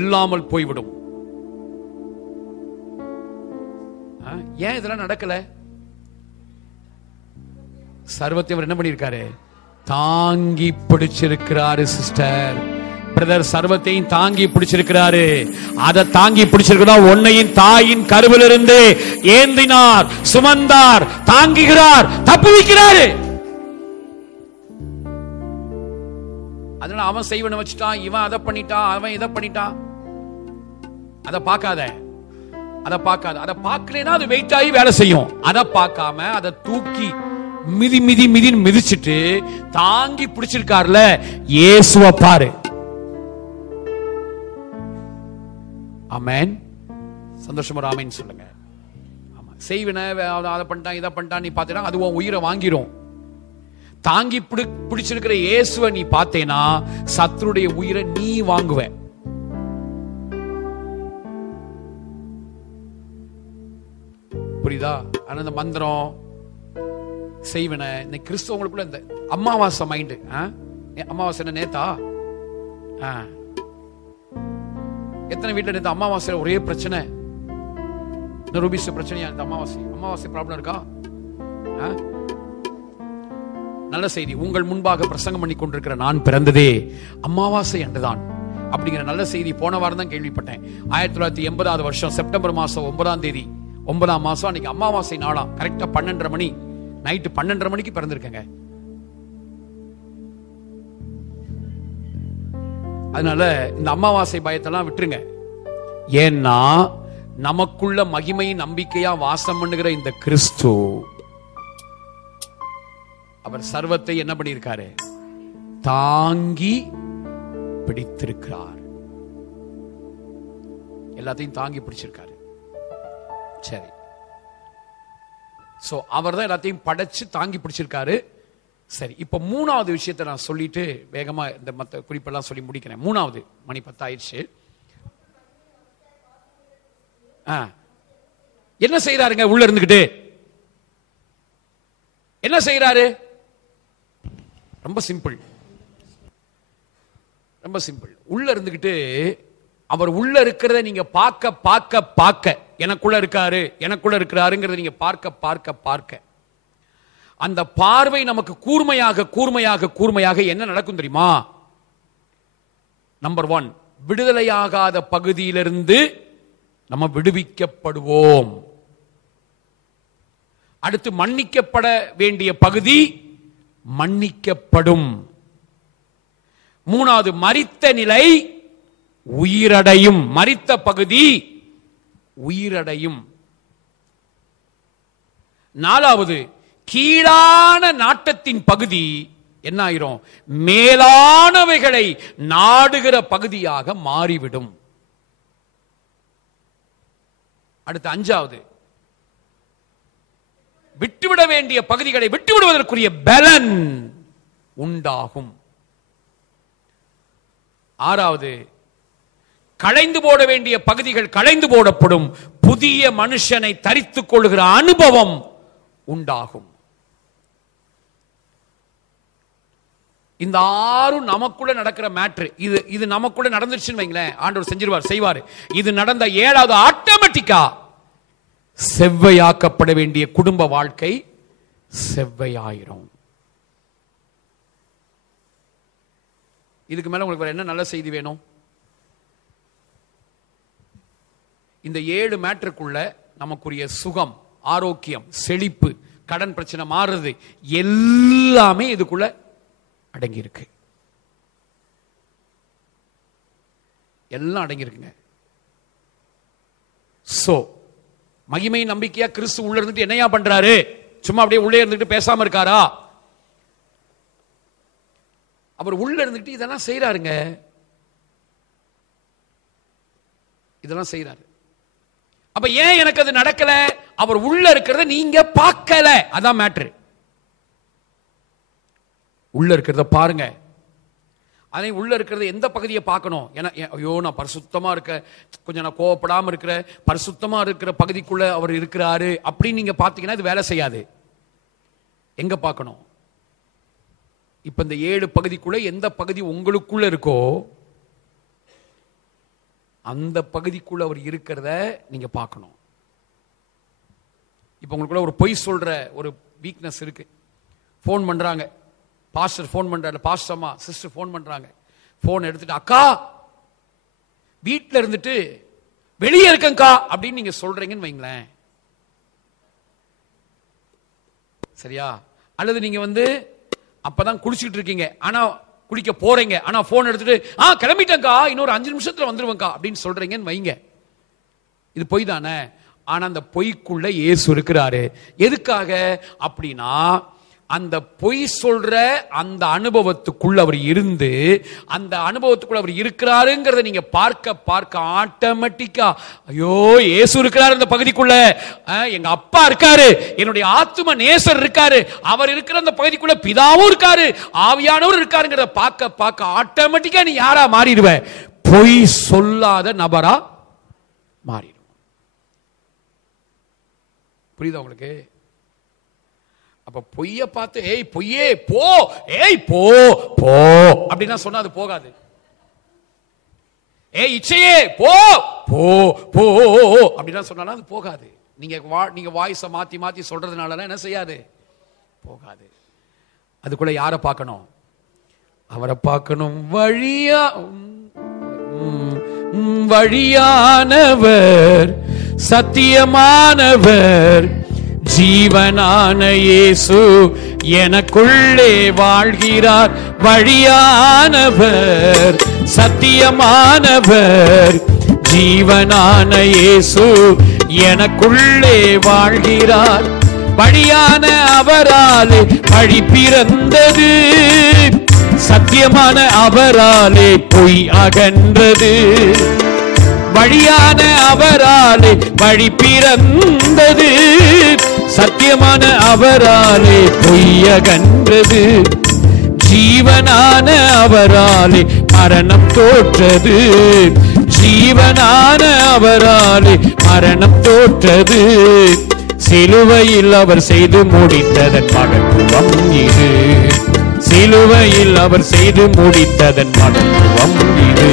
இல்லாமல் போய்விடும். ஏன் இதெல்லாம் நடக்கல? சர்வத்தை அவர் என்ன பண்ணிருக்காரு? தாங்கி பிடிச்சிருக்கிறாரு சிஸ்டர், பிரதர். சர்வத்தையும் தாங்கி பிடிச்சிருக்கிறாரு. அதை தாங்கி பிடிச்சிருக்கிறா உன்னையும் தாயின் கருவிலிருந்து ஏந்தினார், சுமந்தார், தாங்குகிறார், தப்புவிக்கிறாரு. அதனால அவன் செய்வன வச்சுட்டான், இவன் அதை பண்ணிட்டான், அவன் இதை பண்ணிட்டான். அதை பார்க்காத, அதை பார்க்காத. அதை பார்க்கலனா அது வெயிட் ஆகி வேலை செய்யும். அதை பார்க்காம அதை தூக்கி மிதி மிதி மிதி மிதிச்சிட்டு தாங்கி பிடிச்சிருக்காருல இயேசுவை பாரு. ஆமென். சந்தோஷமா ஆமென் சொல்லுங்க. ஆமா, செய்வன அதை பண்ணிட்டான், இதை பண்ணிட்டான், நீ பார்த்தேன்னா அது உன் உயிரை வாங்கிரும். தாங்கி பிடிச்சிருக்கிற இயேசுவை நீ பார்த்தேனா சத்துருடைய உயிரை நீ வாங்குவ. புரியுதா? ஆனா இந்த மந்திரம் செய்வன இந்த கிறிஸ்தவங்களுக்குள்ள இந்த அமாவாசை மைண்டு. அமாவாசை என்ன நேத்தா? எத்தனை வீட்டுல நேத்து அமாவாசை ஒரே பிரச்சனை, ரூபிஸ் பிரச்சனையா? இந்த அமாவாசை ப்ராப்ளம் இருக்கா? நல்ல செய்தி, உங்கள் முன்பாக பிரசங்கம் பண்ணி கொண்டிருக்கிற நான் பிறந்ததே அமாவாசை அன்றுதான் அப்படிங்கிற நல்ல செய்தி போன வாரம் தான் கேள்விப்பட்டேன். 1980 வருஷம் செப்டம்பர் மாசம் 9ஆம் தேதி 9ஆம் மாசம் அன்னைக்கு அமாவாசை நாளாம். கரெக்டா 12:30 மணி, நைட்டு 12:30 மணிக்கு பிறந்திருக்கேங்க. அதனால இந்த அமாவாசை பயத்தெல்லாம் விட்டுருங்க. ஏன்னா நமக்குள்ள மகிமை நம்பிக்கையா வாசம் பண்ணுகிற இந்த கிறிஸ்து அவர் சர்வத்தை என்ன பண்ணியிருக்காரு? தாங்கி பிடித்திருக்கிறார். எல்லாத்தையும் தாங்கி பிடிச்சிருக்காரு. சரி, சோ அவர் தான் எல்லாத்தையும் படைச்சு தாங்கி பிடிச்சிருக்காரு. சரி, இப்ப மூணாவது விஷயத்தை நான் சொல்லிட்டு வேகமா இந்த மற்ற குறிப்பெல்லாம் சொல்லி முடிக்கிறேன். மூணாவது, மணி 10 ஆயிடுச்சு. என்ன செய்யறாருங்க? உள்ள இருந்துகிட்டு என்ன செய்யறாரு? ரொம்ப சிம்பிள், ரொம்ப சிம்பிள். உள்ள இருந்துகிட்டு அவர் உள்ள இருக்கிறத நீங்க பார்க்க பார்க்க பார்க்க எனக்குள்ள இருக்காரு, எனக்குள்ள இருக்கிறாருங்கிறத நீங்க பார்க்க பார்க்க பார்க்க அந்த பார்வை நமக்கு கூர்மையாக கூர்மையாக கூர்மையாக என்ன நடக்கும் தெரியுமா? நம்பர் 1, விடுதலையாகாத பகுதியிலிருந்து நம்ம விடுவிக்கப்படுவோம். அடுத்து, மன்னிக்கப்பட வேண்டிய பகுதி மன்னிக்கப்படும். மூணாவது, மரித்த நிலை உயிரடையும். மரித்த பகுதி உயிரடையும். நாலாவது, கீழான நாட்டத்தின் பகுதி என்ன ஆயிரும்? மேலானவைகளை நாடுகிற பகுதியாக மாறிவிடும். அடுத்து, அஞ்சாவது, விட்டுவிட வேண்டிய பகுதிகளை விட்டுவிடுவதற்குரிய பலன் உண்டாகும். ஆறாவது, களைந்து போட வேண்டிய பகுதிகள் களைந்து போடப்படும். புதிய மனுஷனை தரித்துக் கொள்கிற அனுபவம் உண்டாகும். இந்த 6 நமக்குள்ள நடக்கிற மேட்ரு. இது நமக்குள்ள நடந்துருச்சுன்னு வைங்களேன், ஆண்டவர் செஞ்சிருவார், செய்வார். இது நடந்த 7வது, ஆட்டோமேட்டிக்கா செவ்வையாக்கப்பட வேண்டிய குடும்ப வாழ்க்கை செவ்வையாயிரும். இதுக்கு மேல உங்களுக்கு என்ன நல்ல செய்தி வேணும்? இந்த 7 மேட்டருக்குள்ள நமக்குரிய சுகம், ஆரோக்கியம், செழிப்பு, கடன் பிரச்சனை மாறுறது எல்லாமே இதுக்குள்ள அடங்கி இருக்கு. எல்லாம் அடங்கி இருக்குங்க. சோ மகிமை நம்பிக்கையா கிறிஸ்து உள்ள இருந்துட்டு என்னையா பண்றாரு? சும்மா அப்படியே உள்ளே இருந்துட்டு பேசாம இருக்காரா? அவர் உள்ள இருந்துட்டு இதெல்லாம் செய்யறாருங்க. இதெல்லாம் செய்யறாரு. அப்ப ஏன் எனக்கு அது நடக்கல? அவர் உள்ள இருக்கிறத நீங்க பார்க்கல. அதான் மேட்ரு. உள்ள இருக்கிறத பாருங்க. அதை உள்ள இருக்கிறது எந்த பகுதியை பார்க்கணும். ஏன்னா ஐயோ நான் பரிசுத்தமா இருக்க, கொஞ்சம் நான் கோவப்படாம இருக்கிற, பரிசுத்தமா இருக்கிற பகுதிக்குள்ள அவர் இருக்கிறாரு அப்படின்னு நீங்க பாத்தீங்கன்னா இது வேலை செய்யாது. எங்க பார்க்கணும்? இப்ப இந்த 7 பகுதிக்குள்ள எந்த பகுதி உங்களுக்குள்ள இருக்கோ அந்த பகுதிக்குள்ள அவர் இருக்கிறத நீங்க பார்க்கணும். இப்ப உங்களுக்குள்ள ஒரு பொய் சொல்ற ஒரு வீக்னஸ் இருக்கு. போன் பண்றாங்க, பாஸ்டர் போன் பண்றாரு, பாஸ்டர் அம்மா சிஸ்டர் போன் பண்றாங்க. போன் எடுத்துட்டு அக்கா வீட்டுல இருந்துட்டு வெளியே இருக்கங்கா அப்படின்னு நீங்க சொல்றீங்கன்னு வைங்களேன், சரியா? அல்லது நீங்க அப்பதான் குளிச்சுட்டு இருக்கீங்க, ஆனா குளிக்க போறீங்க, ஆனா போன் எடுத்துட்டு கிளம்பிட்டேங்கா இன்னொரு 5 நிமிஷத்துல வந்துருவேங்கா அப்படின்னு சொல்றீங்கன்னு வைங்க. இது பொய் தானே? ஆனா அந்த பொய்க்குள்ள இயேசு இருக்கிறாரு. எதுக்காக அப்படின்னா அந்த பொய் சொல்ற அந்த அனுபவத்துக்குள்ள அவர் இருந்து, அந்த அனுபவத்துக்குள்ள அவர் இருக்கிறாருங்கிறத நீங்க பார்க்க பார்க்க ஆட்டோமேட்டிக்கா ஐயோ இயேசு இருக்கிறாரு அந்த பகுதிக்குள்ள, எங்க அப்பா இருக்காரு, என்னுடைய ஆத்தும நேசர் இருக்காரு, அவர் இருக்கிற அந்த பகுதிக்குள்ள பிதாவும் இருக்காரு, ஆவியானவர் இருக்காருங்கிறத பார்க்க பார்க்க ஆட்டோமேட்டிக்கா நீ யாரா மாறிடுவ? பொய் சொல்லாத நபரா மாறிடுவ. புரியுதா உங்களுக்கு? அப்ப பொய்ய பார்த்து ஏய் பொய்யே போ, ஏய் போ போ அப்படின்னா சொன்னா அது போகாது. ஏய் இச்சையே போ போ போ அப்படின்னா சொன்னா அது போகாது. நீங்க வாய்ஸ மாத்தி மாத்தி சொல்றதுனால என்ன செய்யாது? போகாது. அதுக்குள்ள யாரை பார்க்கணும்? அவரை பார்க்கணும். வழியானவர், சத்தியமானவர், ஜீவனான இயேசு எனக்குள்ளே வாழ்கிறார். வழியானவர், சத்தியமானவர், ஜீவனான இயேசு எனக்குள்ளே வாழ்கிறார். வழியான அவராலே வழி பிறந்தது, சத்தியமான அவராலே பொய் அகன்றது. வழியான அவராலே வழி பிறந்தது, சத்தியமான அவராலே பொய் அகன்றது. ஜீவனான அவராலே மரணம் தோற்றது, ஜீவனான அவராலே மரணம் தோற்றது. சிலுவையில் அவர் செய்து முடித்ததன் மகத்துவம் இது, சிலுவையில் அவர் செய்து முடித்ததன் மகத்துவம் இது.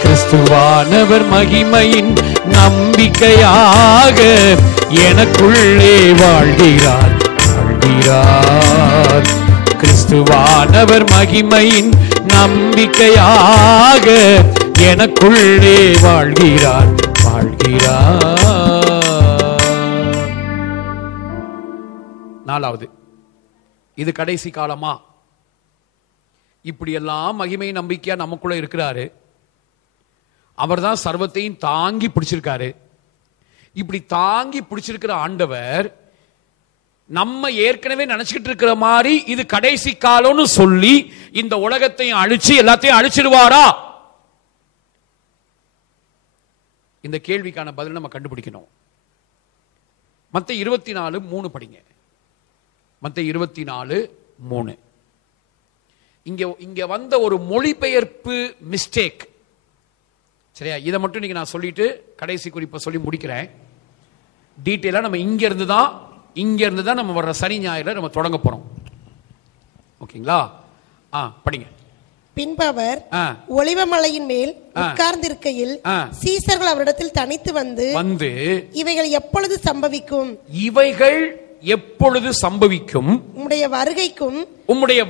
கிறிஸ்துவானவர் மகிமையின் நம்பிக்கையாக எனக்குள்ளே வாழ்கிறார் வாழ்கிறார். கிறிஸ்துவானவர் மகிமையின் நம்பிக்கையாக எனக்குள்ளே வாழ்கிறார் வாழ்கிறார். 4வது, இது கடைசி காலமா? இப்படியெல்லாம் மகிமை நம்பிக்கையா நமக்குள்ள இருக்கிறாரு. அவர் தான் சர்வத்தையும் தாங்கி பிடிச்சிருக்காரு. இப்படி தாங்கி பிடிச்சிருக்கிற ஆண்டவர் நம்ம ஏற்கனவே நினைச்சுக்கிட்டு இருக்கிற மாதிரி இது கடைசி காலம்னு சொல்லி இந்த உலகத்தையும் அழிச்சு எல்லாத்தையும் அழிச்சிடுவாரா? இந்த கேள்விக்கான பதில் நம்ம கண்டுபிடிக்கணும். மத்தேயு 24:3 படிங்க. மத்தேயு 24:3. இங்க வந்த ஒரு மொழிபெயர்ப்பு மிஸ்டேக், சரியா? இதை மட்டும் நீங்க நான் சொல்லிட்டு கடைசி குறிப்பை சொல்லி முடிக்கிறேன். டீட்டெயிலா நம்ம இங்க இருந்து தான் நம்ம வர்ற சனி ஞாயிறு நம்ம தொடங்க போறோம். ஓகேங்களா? படிங்க. பின்பவர் ஒலிவமலையின் மேல் உட்கார்ந்திருக்கையில் சீசர்கள் அவரிடத்தில் தனித்து வந்து இவைகள் எப்பொழுது சம்பவிக்கும், இவைகள் எப்பொழுது சம்பவிக்கும், உம்முடைய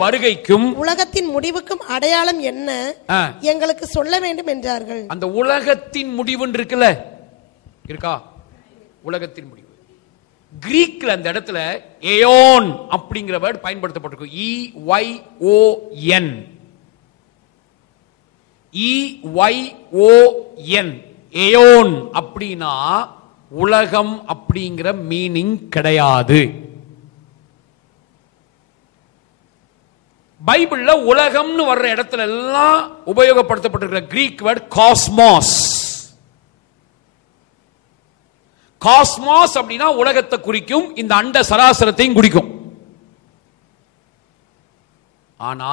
வருகைக்கும் உலகத்தின் முடிவுக்கும் அடையாளம் என்ன எங்களுக்கு சொல்ல வேண்டும் என்றார்கள். அந்த உலகத்தின் முடிவு இருக்குல்ல, இருக்கா? உலகத்தின் முடிவு கிரீக்ல அந்த இடத்துல ஏயோன் அப்படிங்கிற வேர்ட் பயன்படுத்தப்பட்டிருக்கு. EYON ஏயோன் அப்படின்னா உலகம் அப்படிங்கிற மீனிங் கிடையாது. பைபிள்ல உலகம்னு வர்ற இடத்துல எல்லாம் உபயோகப்படுத்தப்பட்டிருக்கிற கிரீக் வேர்ட் காஸ்மாஸ். காஸ்மாஸ் அப்படின்னா உலகத்தை குறிக்கும், இந்த அண்ட சராசரத்தையும் குறிக்கும். ஆனா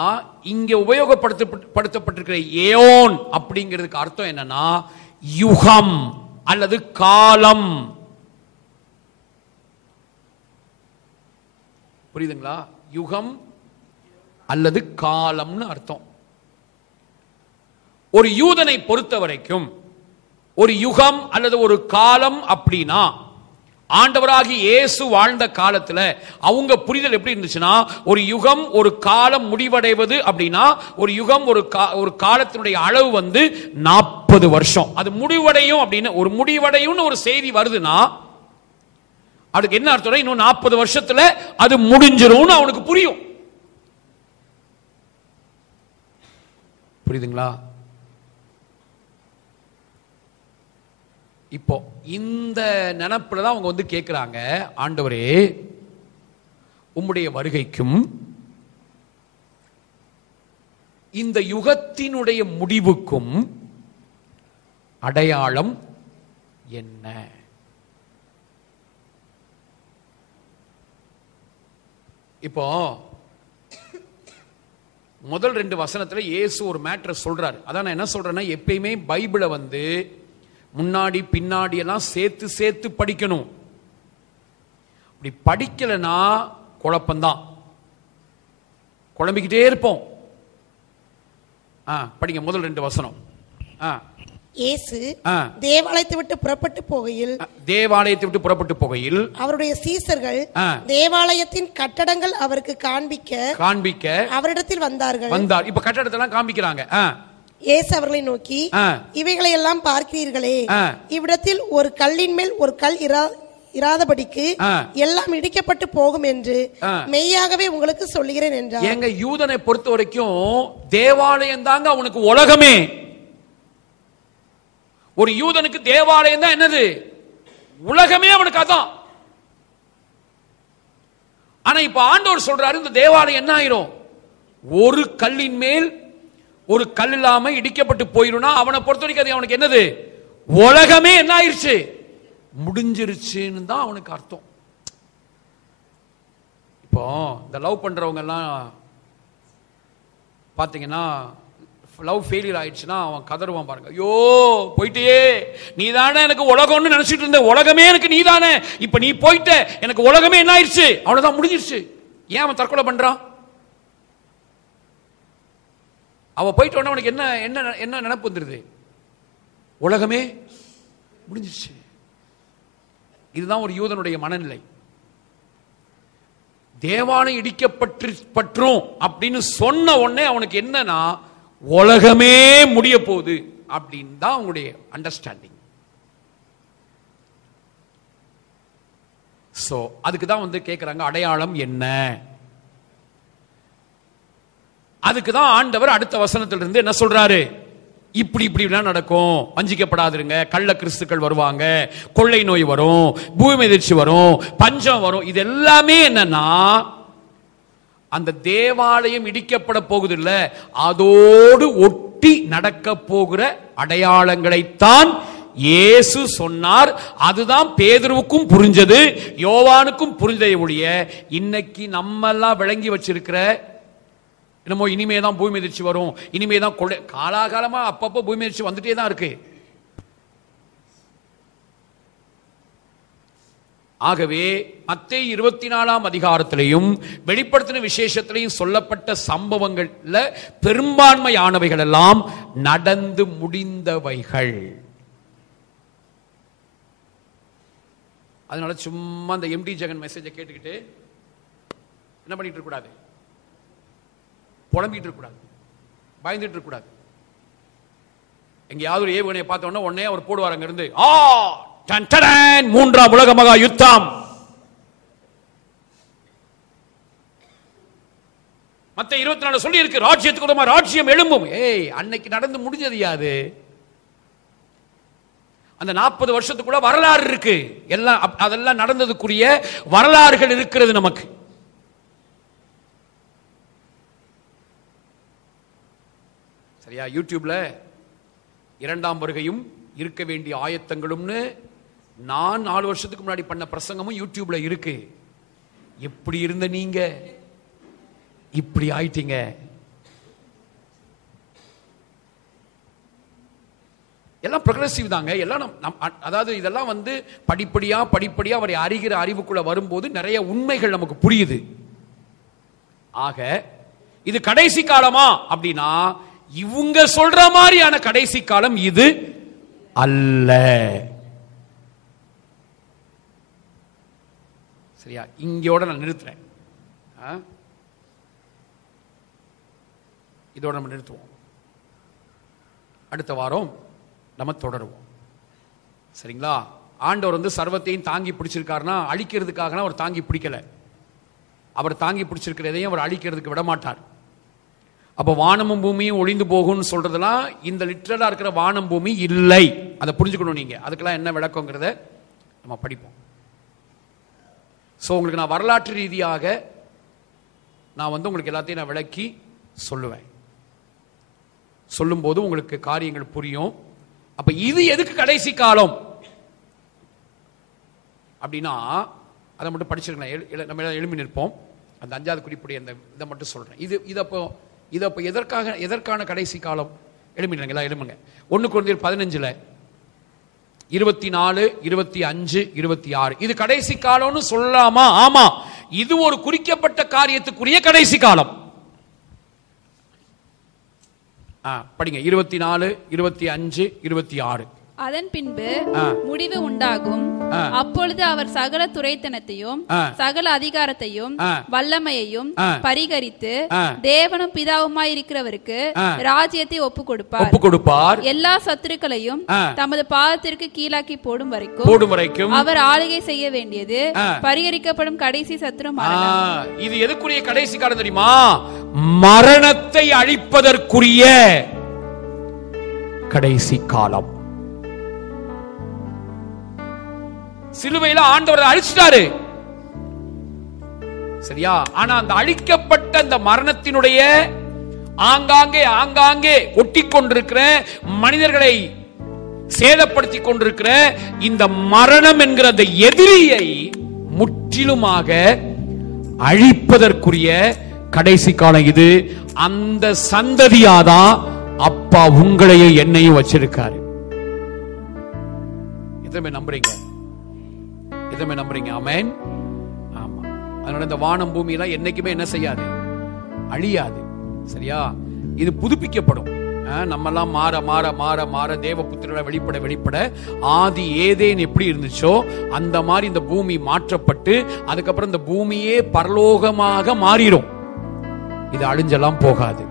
இங்க உபயோகப்படுத்தப்பட்டிருக்கிற ஏயோன் அப்படிங்கிறதுக்கு அர்த்தம் என்னன்னா யுகம் அல்லது காலம். புரியுதுங்களா? யுகம் அல்லது காலம்னு அர்த்தம். ஒரு யூதனை பொறுத்த வரைக்கும் ஒரு யுகம் அல்லது ஒரு காலம் அப்படின்னா ஆண்டவராகி இயேசு வாழ்ந்த காலத்துல அவங்க புரிதல் எப்படி இருந்துச்சுன்னா, ஒரு யுகம் ஒரு காலம் முடிவடைவது அப்படின்னா ஒரு யுகம் ஒரு காலத்தினுடைய அளவு 40 வருஷம். அது முடிவடையும் அப்படின்னு ஒரு முடிவடையும் ஒரு செய்தி வருதுன்னா அதுக்கு என்ன அர்த்தம்? இன்னும் 40 வருஷத்துல அது முடிஞ்சிரும் அவனுக்கு புரியும். புரியுதுங்களா? இப்போ இந்த நினைப்புல தான் அவங்க கேட்கிறாங்க, ஆண்டவரே உம்முடைய வருகைக்கும் இந்த யுகத்தினுடைய முடிவுக்கும் அடையாளம் என்ன? இப்போ முதல் 2 வசனத்துல இயேசு ஒரு மேட்டரை சொல்றாரு. அதான் நான் என்ன சொல்றேன்னா, எப்பயுமே பைபிளை முன்னாடி பின்னாடி எல்லாம் சேர்த்து சேர்த்து படிக்கணும். அப்படி படிக்கலனா குழப்பம்தான், குழம்பிக்கிட்டே இருப்போம். படிங்க முதல் 2 வசனம். இயேசு தேவாலயத்தை விட்டு புறப்பட்டு போகையில் அவருடைய சீசர்கள் தேவாலயத்தின் கட்டடங்கள் அவருக்கு காண்பிக்க அவரிடத்தில் வந்தார்கள். இப்ப கட்டடத்தெல்லாம் காண்பிக்கிறாங்க. இயேசு அவர்களை நோக்கி, இவைகளை எல்லாம் பார்க்கிறீர்களே, இவ்விடத்தில் ஒரு கல்லின் மேல் ஒரு கல் இராதபடிக்கு எல்லாம் இடிக்கப்பட்டு போகும் என்று மெய்யாகவே உங்களுக்கு சொல்லுகிறேன் என்றார். எங்க யூதனை பொறுத்த வரைக்கும் தேவாலயம் தாங்க அவனுக்கு உலகமே. ஒரு யூதனுக்கு தேவாலயம் தான் என்னது? உலகமே அவனுக்கு அதான். ஆனா இப்ப ஆண்டவர் சொல்றாரு, இந்த தேவாலயம் என்ன ஆயிரும்? ஒரு கல்லின் மேல் ஒரு கல் இல்லாம இடிக்கப்பட்டு போயிரும்னா அவனை பொறுத்த வரைக்கும் அது அவனுக்கு என்னது? உலகமே என்ன ஆயிருச்சு? முடிஞ்சிருச்சுன்னு தான் அவனுக்கு அர்த்தம். இப்போ இந்த லவ் பண்றவங்க எல்லாம் பாத்தீங்கன்னா, லவ் ஃபெயிலியர் ஆயிடுச்சுன்னா அவன் கதறுவான் பாருங்க, ஐயோ போயிட்டே, நீ தானே எனக்கு உலகம்னு நினைச்சிட்டு இருந்த, உலகமே எனக்கு நீ தானே, இப்ப நீ போயிட்ட, எனக்கு உலகமே என்ன ஆயிடுச்சு? அவ்வளவுதான், முடிஞ்சிருச்சு. ஏன் அவன் தற்கொலை பண்றான்? அவ போயிட்டு உடனே அவனுக்கு என்ன என்ன என்ன நினைப்பு வந்துருது? உலகமே முடிஞ்சிருச்சு. இதுதான் ஒரு யூதனுடைய மனநிலை. தேவாலயம் இடிக்கப்பட்டுரும் அப்படின்னு சொன்ன உடனே அவனுக்கு என்னன்னா, உலகமே முடிய போகுது அப்படின்னு தான் அவங்களுடைய அண்டர்ஸ்டாண்டிங். சோ அதுக்கு தான் கேட்கிறாங்க, அடையாளம் என்ன? அதுக்கு தான் ஆண்டவர் அடுத்த வசனத்திலிருந்து என்ன சொல்றாரு? இப்படி இப்படிலாம் நடக்கும், வஞ்சிக்கப்படாதிருங்க, கள்ள கிறிஸ்துக்கள் வருவாங்க, கொள்ளை நோய் வரும், பூமி எதிர்ச்சி வரும், பஞ்சம் வரும். இது எல்லாமே என்னன்னா அந்த தேவாலயம் இடிக்கப்பட போகுது இல்ல, அதோடு ஒட்டி நடக்க போகிற அடையாளங்களைத்தான் இயேசு சொன்னார். அதுதான் பேதுருவுக்கும் புரிஞ்சது, யோவானுக்கும் புரிஞ்சதை ஒழிய இன்னைக்கு நம்ம எல்லாம் விளங்கி வச்சிருக்கிற என்னமோ இனிமேதான் பூமி எதிர்ச்சி வரும், இனிமேதான் கொள்ளை, காலாகாலமா அப்பப்போ பூமி எதிர்ச்சி வந்துட்டே தான் இருக்கு. ஆகவே மத்தேயு 24ஆம் அதிகாரத்திலையும் வெளிப்படுத்தின விசேஷத்திலையும் சொல்லப்பட்ட சம்பவங்கள்ல பெரும்பான்மையானவைகள் எல்லாம் நடந்து முடிந்தவைகள். அதனால சும்மா அந்த எம்டி ஜெகன் மெசேஜை கேட்டுக்கிட்டு என்ன பண்ணிட்டு இருக்க கூடாது? புலம்பிட்டு இருக்க கூடாது, பயந்துட்டு இருக்க கூடாது. எங்கேயாவது ஒரு ஏவுகணையை பார்த்த உடனே அவர் போடுவார் அங்க இருந்து, மூன்றாம் உலக மகா யுத்தம். மத்தேயு 24 சொல்லி இருக்கு, ராஜ்யத்துக்கு ராஜ்யம் எழும்பும். ஏய், அன்னைக்கு நடந்து முடிஞ்சது யாது? அந்த 40 வருஷத்துக்குள்ள வரலாறு இருக்கு, எல்லாம் அதெல்லாம் நடந்ததுக்குரிய வரலாறுகள் இருக்கிறது நமக்கு. சரியா? யூடியூப்ல 2ஆம் வருகையும் இருக்க வேண்டிய ஆயத்தங்களும்னு நான் 4 வருஷத்துக்கு முன்னாடி பண்ண பிரசங்கமும் யூடியூப்ல இருக்கு. எப்படி இருந்த நீங்க இப்படி ஆயிட்டீங்க. எல்லாம் ப்ரோக்ரெசிவ் தாங்க. எல்லாம் அதாவது இதெல்லாம் படிப்படியா அவரை அறிகிற அறிவுக்குள்ள வரும்போது நிறைய உண்மைகள் நமக்கு புரியுது. ஆக இது கடைசி காலமா அப்படின்னா இவங்க சொல்ற மாதிரியான கடைசி காலம் இது அல்ல. சரியா? இங்கோட நான் நிறுத்துறேன். இதோட நம்ம நிறுத்துவோம். அடுத்த வாரம் நம்ம தொடருவோம். சரிங்களா? ஆண்டவர் சர்வத்தையும் தாங்கி பிடிச்சிருக்காருன்னா அழிக்கிறதுக்காக அவர் தாங்கி பிடிக்கல. அவர் தாங்கி பிடிச்சிருக்கிறதையும் அவர் அழிக்கிறதுக்கு விட மாட்டார். அப்ப வானமும் பூமியும் ஒளிந்து போகும்னு சொல்றதெல்லாம் இந்த லிட்டரலா இருக்கிற வானம் பூமி இல்லை. அதை புரிஞ்சுக்கணும். நீங்க அதுக்கெல்லாம் என்ன விளக்கங்கிறத நம்ம படிப்போம். சோ உங்களுக்கு நான் வரலாற்று ரீதியாக நான் உங்களுக்கு எல்லாத்தையும் நான் விளக்கி சொல்லுவேன். சொல்லும்போது உங்களுக்கு காரியங்கள் புரியும். அப்ப இது எதுக்கு கடைசி காலம் அப்படின்னா அதை மட்டும் படிச்சிருக்கலாம். நம்ம எழுப்பி நிற்போம். அந்த 5வது குறிப்புடைய அந்த இதை மட்டும் சொல்றேன். இது அப்போ எதற்கான கடைசி காலம்? எழுப்பிடுங்க, எழுப்புங்க. 1 கொரிந்தியர் 15 24, 25, 26 இது கடைசி காலம்னு சொல்லலாமா? ஆமா, இது ஒரு குறிக்கப்பட்ட காரியத்துக்குரிய கடைசி காலம். படிங்க 24, 25, 26. அதன் பின்பு முடிவு உண்டாகும். அப்பொழுது அவர் சகல துரைத்தனத்தையும் சகல அதிகாரத்தையும் வல்லமையையும் பரிகரித்து தேவனும் பிதாவுமாய் இருக்கிறவருக்கு ராஜ்யத்தை ஒப்பு கொடுப்பார். எல்லா சத்துருக்களையும் தமது பாதத்திற்கு கீழாக்கி போடும் வரைக்கும் அவர் ஆளுகை செய்ய வேண்டியது பரிகரிக்கப்படும் கடைசி சத்துரு மரணம். இது எதுக்குரிய கடைசி காலம் தெரியுமா? மரணத்தை அழிப்பதற்குரிய கடைசி காலம். சிலுவையில ஆண்டவர் அழிச்சிட்டாரு. சரியா? ஆனா அந்த அழிக்கப்பட்ட அந்த மரணத்தினுடைய ஆங்காங்கே ஒட்டி கொண்டிருக்கிற மனிதர்களை சேதப்படுத்தி கொண்டிருக்கிற இந்த மரணம் என்கிற அந்த எதிரியை முற்றிலுமாக அழிப்பதற்குரிய கடைசி காலம் இது. அந்த சந்ததியாதான் அப்பா உங்களையும் என்னையும் வச்சிருக்காரு. எதுவுமே நம்புறீங்க? எதுவுமே நம்புறீங்க? ஆமென். ஆமா. அதனால இந்த வானம் பூமி எல்லாம் என்னைக்குமே என்ன செய்யாது? அழியாது. சரியா? இது புதுப்பிக்கப்படும். நம்ம எல்லாம் மாற மாற மாற மாற தேவபுத்திரரை வெளிப்பட ஆதி ஏதேன் எப்படி இருந்துச்சோ அந்த மாதிரி இந்த பூமி மாற்றப்பட்டு அதுக்கப்புறம் இந்த பூமியே பரலோகமாக மாறிடும். இது அழிஞ்செல்லாம் போகாது.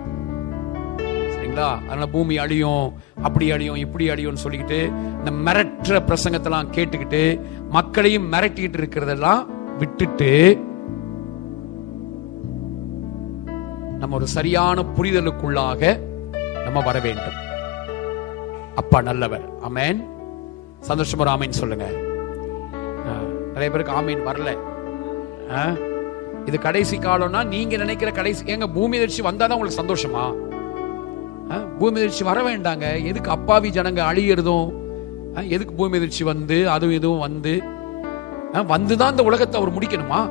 சரிங்களா? அதனால பூமி அழியும், அப்படி அழியும், இப்படி அழியும் சொல்லிக்கிட்டு இந்த மிரட்டுற பிரசங்கத்தெல்லாம் கேட்டுக்கிட்டு மக்களையும் மிரட்டிக்கிட்டு இருக்கிறதெல்லாம் விட்டுட்டு நம்ம ஒரு சரியான புரிதலுக்குள்ளாக நம்ம வர வேண்டும். அப்பா நல்லவர். ஆமென். சந்தோஷமா ஆமென் சொல்லுங்க. நிறைய பேருக்கு ஆமென் வரல. இது கடைசி காலம்னா நீங்க நினைக்கிற கடைசி. ஏங்க பூமி அதிர்ச்சி வந்தாதான் உங்களுக்கு சந்தோஷமா? பூமி அதிர்ச்சி வர வேண்டாங்க. எதுக்கு அப்பாவி ஜனங்க அழியறதும்? எதுக்கு பூமி அதிர்ச்சி வந்து அதுவும் இதுவும் வந்துதான் இந்த உலகத்தை அவர் முடிக்கணுமா?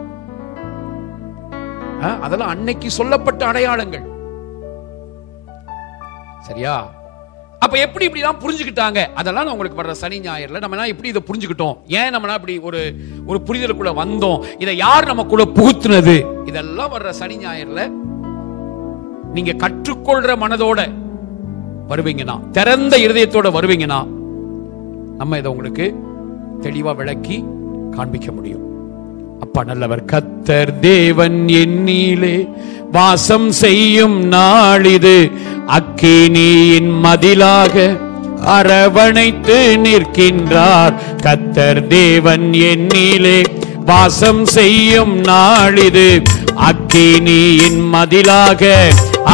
அதெல்லாம் அன்னைக்கு சொல்லப்பட்ட அடையாளங்கள். சரியா? அப்ப எப்படி இப்படிதான் புரிஞ்சுக்கிட்டாங்க? அதெல்லாம் நான் உங்களுக்கு வர்ற சனி ஞாயிறுல நம்ம எப்படி இதை புரிஞ்சுக்கிட்டோம், ஏன் நம்ம இப்படி ஒரு புரிதலுக்குள்ள வந்தோம், இதை யார் நமக்குள்ள புகுத்துனது, இதெல்லாம் வர்ற சனி ஞாயிறுல நீங்க கற்றுக்கொள்ற மனதோட வருவீங்கன்னா, திறந்த இருதயத்தோட வருவீங்கன்னா நம்ம இதை உங்களுக்கு தெளிவா விளக்கி காண்பிக்க முடியும். அப்பா நல்லவர். கர்த்தர் தேவன் என்னிலே வாசம் செய்யும் நாளிது, அக்கினியின் மதிலாக அரவணைத்து நிற்கின்றார். கர்த்தர் தேவன் என்னிலே வாசம் செய்யும் நாளிது, அக்கினியின் மதிலாக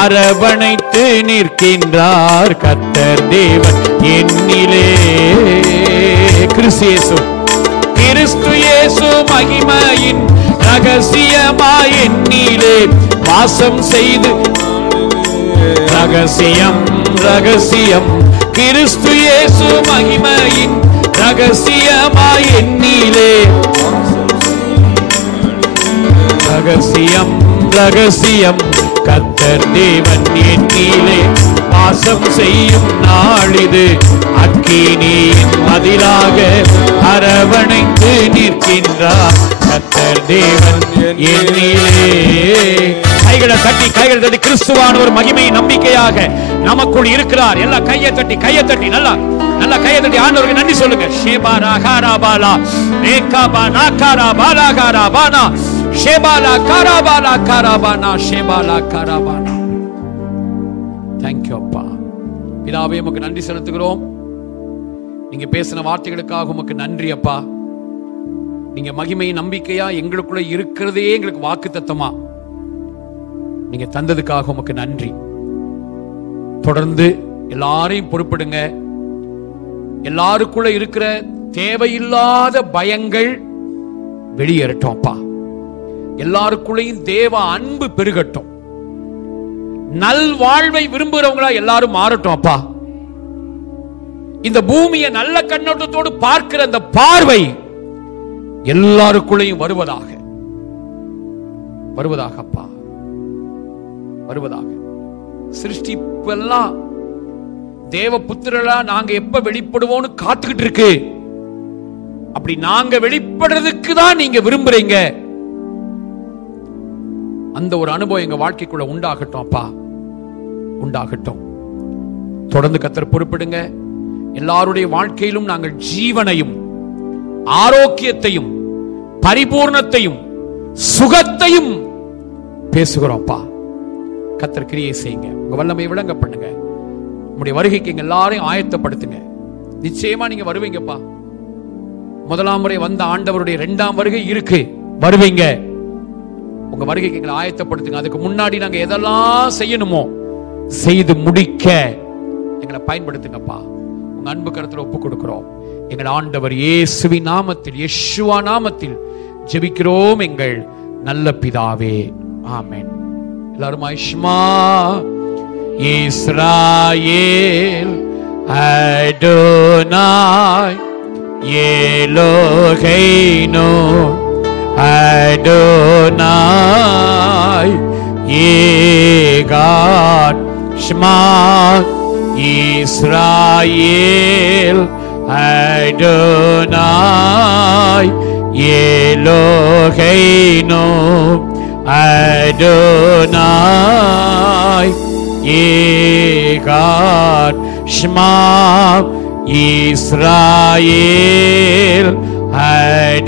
அரவணைத்து நிற்கின்றார். கர்த்தர் தேவன் என்னிலே. கிறிஸ்து இயேசு மகிமையின் ரகசியமாய் என்னிலே வாசம் செய்து. ரகசியம் ரகசியம் கிறிஸ்து இயேசு மகிமையின் ரகசியமாய் என்னிலே. ரகசியம் ரகசியம் கர்த்தர் தேவன் என்னிலே வாசம் செய்யும் நாளிது. அக்கினியின் மதிலாக அரவணைத்து நிற்கின்றார் கர்த்தர் தேவன் என்னிலே. கைகளை தட்டி கிறிஸ்துவானவர் மகிமை நம்பிக்கையாக நமக்குள் இருக்கிறார். எல்லாம் கையை தட்டி நல்லா கையை தட்டி ஆண்டவருக்கு நன்றி சொல்லுங்க. ஷேபாரா காராபாலா ரேகாபானா காராபாலா காராபானா ஷேபாலா காராபாலா காராபானா ஷேபாலா காராபானா. Thank you அப்பா. பிதாவே உமக்கு நன்றி செலுத்துகிறோம். நீங்க பேசின வார்த்தைகளுக்காக உமக்கு நன்றி அப்பா. நீங்க மகிமை நம்பிக்கையா எங்களுக்குள்ள இருக்கிறதே எங்களுக்கு வாக்குத்தத்தமா நீங்க தந்ததுக்காக உமக்கு நன்றி. தொடர்ந்து எல்லாரையும் பொறுப்படுங்க. எல்லாருக்குள்ள இருக்கிற தேவையில்லாத பயங்கள் வெளியேறட்டும் அப்பா. எல்லாருக்குள்ளையும் தேவ அன்பு பெருகட்டும். நல் வாழ்வை விரும்புகிறவங்களா எல்லாரும் மாறட்டும் அப்பா. இந்த பூமியை நல்ல கண்ணோட்டத்தோடு பார்க்கிற அந்த பார்வை எல்லாருக்குள்ளையும் வருவதாக அப்பா, வருவதாக. சிருஷ்டிப்பெல்லாம் தேவ புத்திரலா நாங்க எப்ப வெளிப்படுவோம்னு காத்துக்கிட்டு இருக்கு. அப்படி நாங்க வெளிப்படுறதுக்கு தான் நீங்க விரும்புறீங்க. அந்த ஒரு அனுபவம் எங்க வாழ்க்கைக்குள்ள உண்டாகட்டும் அப்பா, உண்டாகட்டும். தொடர்ந்து கர்த்தர் பொறுப்பிடுங்க. எல்லாருடைய வாழ்க்கையிலும் நாங்கள் ஜீவனையும் ஆரோக்கியத்தையும் பரிபூர்ணத்தையும் சுகத்தையும் பேசுகிறோம் அப்பா. கர்த்தர் கிரியை செய்யுங்க. உங்க வல்லமை விளங்க பண்ணுங்க. உங்களுடைய வருகைக்கு எங்க எல்லாரையும் ஆயத்தப்படுத்துங்க. நிச்சயமா நீங்க வருவீங்கப்பா. முதலாம் முறை வந்த ஆண்டவருடைய 2ஆம் வருகை இருக்கு, வருவீங்க. உங்க வருகைக்கு எங்களை ஆயத்தப்படுத்துங்க. அதுக்கு முன்னாடி நாங்க எதெல்லாம் செய்யணுமோ செய்து முடிக்க எங்களை பயன்படுத்துங்கப்பா. உங்க அன்பு கரத்துல ஒப்பு கொடுக்கிறோம். எங்கள் ஆண்டவர் இயேசுவின் நாமத்தில், யெஷுவா நாமத்தில் ஜெபிக்கிறோம் எங்கள் நல்ல பிதாவே, ஆமென். எல்லாரும் ஐஷ்மா இஸ்ராயேல் அடோனாய் எலோஹேனு அடோனாய் ஏகாட் ஷ்மா இஸ்ராயேல் அடோனாய் எலோஹேனு அடோனாய் ஏகாட் ஷ்மா இஸ்ராயேல் அடோனாய்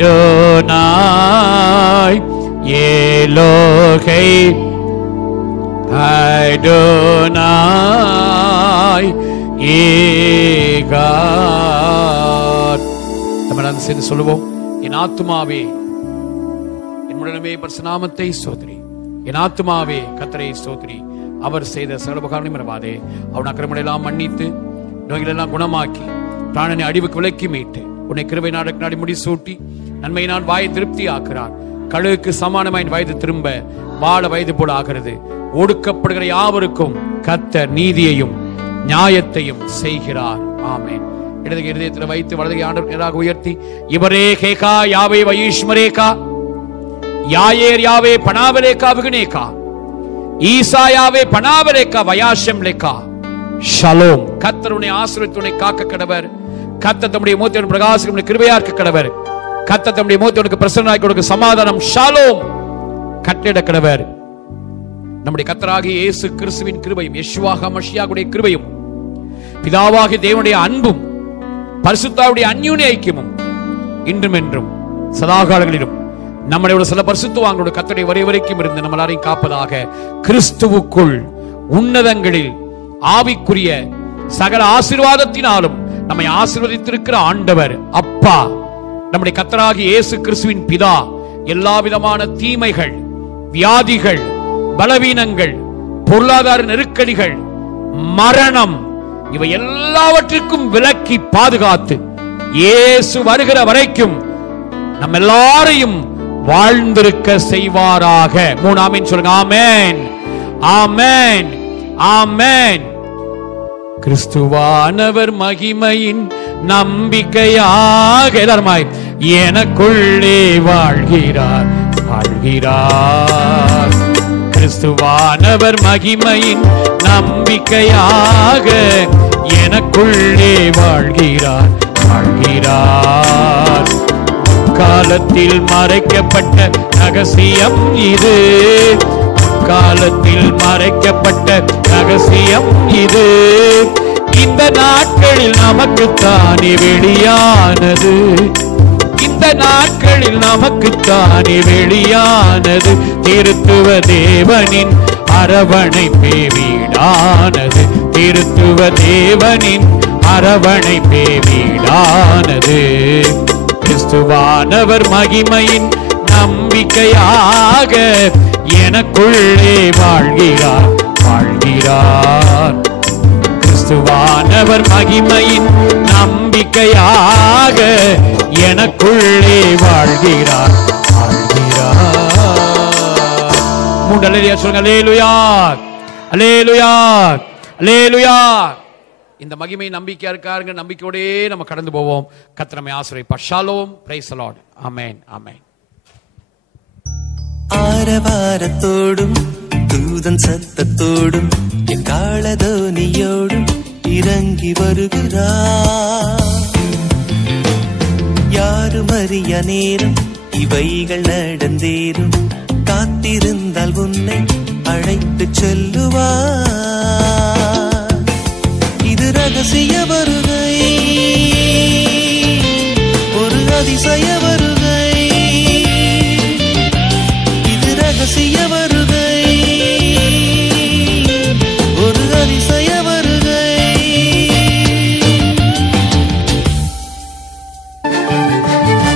எலோஹே அடோனாய் ஏகாட். நம்ம சேர்ந்து சொல்லுவோம். என் ஆத்துமாவே என் முடனமே பரிசுநாமத்தை ஸ்தோத்திரி. என் ஆத்துமாவே கர்த்தரை ஸ்தோத்திரி. அவர் செய்த சகல உபகாரங்களையும் மறவாதே. அவன் அக்கிரமங்களை எல்லாம் மன்னித்து நோய்கள் எல்லாம் குணமாக்கி பிராணனை அழிவுக்கு விலக்கி மீட்டு உன்னை கிருபை நாடி முடி சூட்டி நன்மையினால் வாயை திருப்தி ஆக்குறார். கழுகுக்கு சமானமாய் வயது திரும்ப வாழ வயது போல ஆகிறது. ஒடுக்கப்படுகிற யாவருக்கும் கர்த்தர் நீதியையும் நியாயத்தையும் செய்கிறார். ஆமென். இடது இருதயத்தில் வைத்து வலது ஆண்டவராக உயர்த்தி இவரே கேகா யாவே வயீஷ்மரேகா யாயேர் யாவே பனாவரேகா விகுனேகா ஈசா யாவே பனாவரேகா வயாஷம் லேகா ஷலோம். கர்த்தர் உன்னை ஆசீர்வதித்து உன்னை காக்க கடவர். கர்த்தர் தம்முடைய முகத்தை பிரகாசிக்க உன்னை கிருபையாக்க கடவர். கர்த்தர் தம்முடைய முகத்தை உனக்கு பிரசன்னமாக்கி உனக்கு சமாதானம் ஷலோம் கட்டளையிட கடவர். நம்முடைய கர்த்தராகிய இயேசு கிறிஸ்துவின் கிருபையும் யெஷுவா ஹமஷியாவுடைய கிருபையும் பிதாவாகிய தேவனுடைய அன்பும் பரிசுத்தாவுடைய அந்யோன்ய ஐக்கியமும் இன்றும் என்றும் சதாகாலங்களிலும் நம்முடைய சில பரிசுத்தவான்களோட கர்த்தருடைய வரை வரைக்கும் இருந்து நம்ம எல்லாரையும் காப்பதாக. கிறிஸ்துவுக்குள் உன்னதங்களில் ஆவிக்குரிய சகல ஆசீர்வாதத்தினாலும் நம்மை ஆசீர்வதித்திருக்கிற ஆண்டவர் அப்பா நம்முடைய கர்த்தராகிய இயேசு கிறிஸ்துவின் பிதா எல்லா விதமான தீமைகள், வியாதிகள், பலவீனங்கள், பொருளாதார நெருக்கடிகள், மரணம் இவை எல்லாவற்றிற்கும் விலக்கி பாதுகாத்து இயேசு வருகிற வரைக்கும் நம்ம எல்லாரையும் வாழ்ந்திருக்க செய்வாராக. 3 ஆமென் சொல்லுங்க. ஆமென், ஆமென், ஆமென். கிறிஸ்துவானவர் மகிமையின் நம்பிக்கையாக எல்லாருமாய் எனக்குள்ளே வாழ்கிறார், வாழ்கிறார். கிறிஸ்துவானவர் மகிமையின் நம்பிக்கையாக எனக்குள்ளே வாழ்கிறார். காலத்தில் மறைக்கப்பட்ட ரகசியம் இது, காலத்தில் மறைக்கப்பட்ட ரகசியம் இது. இந்த நாட்களில் நமக்குத்தானே வெளியானது, இந்த நாட்களில் நமக்குத்தானே வெளியானது. திருத்துவ தேவனின் அரவணைப்பே வீடானது, திருத்துவ தேவனின் அரவணைப்பே வீடானது. கிறிஸ்துவானவர் மகிமையின் நம்பிக்கையாக எனக்குள்ளே வாழ்கிறார். கிறிஸ்துவானவர் மகிமையின் நம்பிக்கையாக எனக்குள்ளே வாழ்கிறார். மூண்டலையா சொல்லுங்க, அல்லேலூயா, அல்லேலூயா, அல்லேலூயா. இந்த மகிமை நம்பிக்கையா இருக்காருங்க. நம்பிக்கையோடே நம்ம கடந்து போவோம். கர்த்தர் நம்மை ஆசீர்வதிப்பார். ஷாலோம். Praise the lord. Amen, amen. ஆரவாரத்தோடும் தூதன் சத்தத்தோடும் எக்காளதோனியோடும் இறங்கி வருகிறார். யாரும் அறிய நேரம் இவைகள் நடந்தேறும். காத்திருந்தால் உன்னை அழைத்து செல்லுவார். இது ரகசிய வருகை, ஒரு அதிசய வருகை. இது ரகசிய வருகை, ஒரு அதிசய வருகை.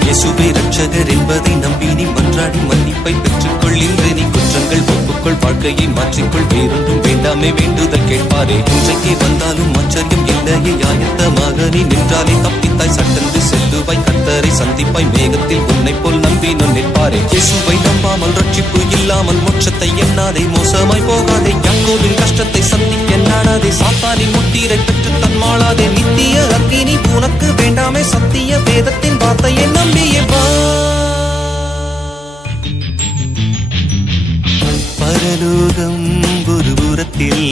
இயேசுவே ரட்சகர் என்பதை நம்பி நீ மன்றாடி மன்னிப்பை பெற்றுக்கொள். இன்று நீ குற்றங்கள் ஒப்புக்கொள், வாழ்க்கையை மாற்றிக்கொள். வேறொன்றும் வேண்டாமே, வேண்டுதல் கேட்பாரே. இன்றைக்கு வந்தாலும் ஆச்சரியம் இல்லையே, ஆயத்தமாக நீ நின்றாலே தப்பித்தாய். சட்டென்று செல்லுவாய், கர்த்தரை சந்திப்பாய். மேகத்தில் உன்னை போல் நம்பி நான் நிற்பாரே. இயேசுவை நம்பாமல் ரட்சிப்பு இல்லாமல் மோட்சத்தை எண்ணாதே. மோசமாய் போகாதே, யாக்கோபின் கஷ்டத்தை சந்திக்க நாடாதே. சாத்தானின் முத்திரை பெற்று தன்மாளாதே. நித்திய அக்கினி உனக்கு வேண்டாமே, சத்திய வேதத்தின் வார்த்தையை நம்பியே வா. பரலோகம் ஒரு புறத்தில்,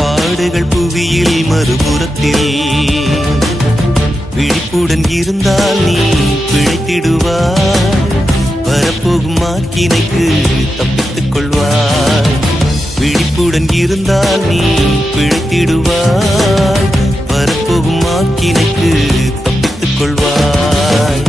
பாடுகள் புவியில் மறுபுறத்தில். விழிப்புடன் இருந்தால் நீ பிழைத்திடுவாய். வரப்போகும் ஆக்கினைக்கு தப்பித்துக் கொள்வாய். விழிப்புடன் இருந்தால் நீ பிழைத்திடுவாய். வரப்போகும் ஆக்கினைக்கு தப்பித்துக் கொள்வாய்.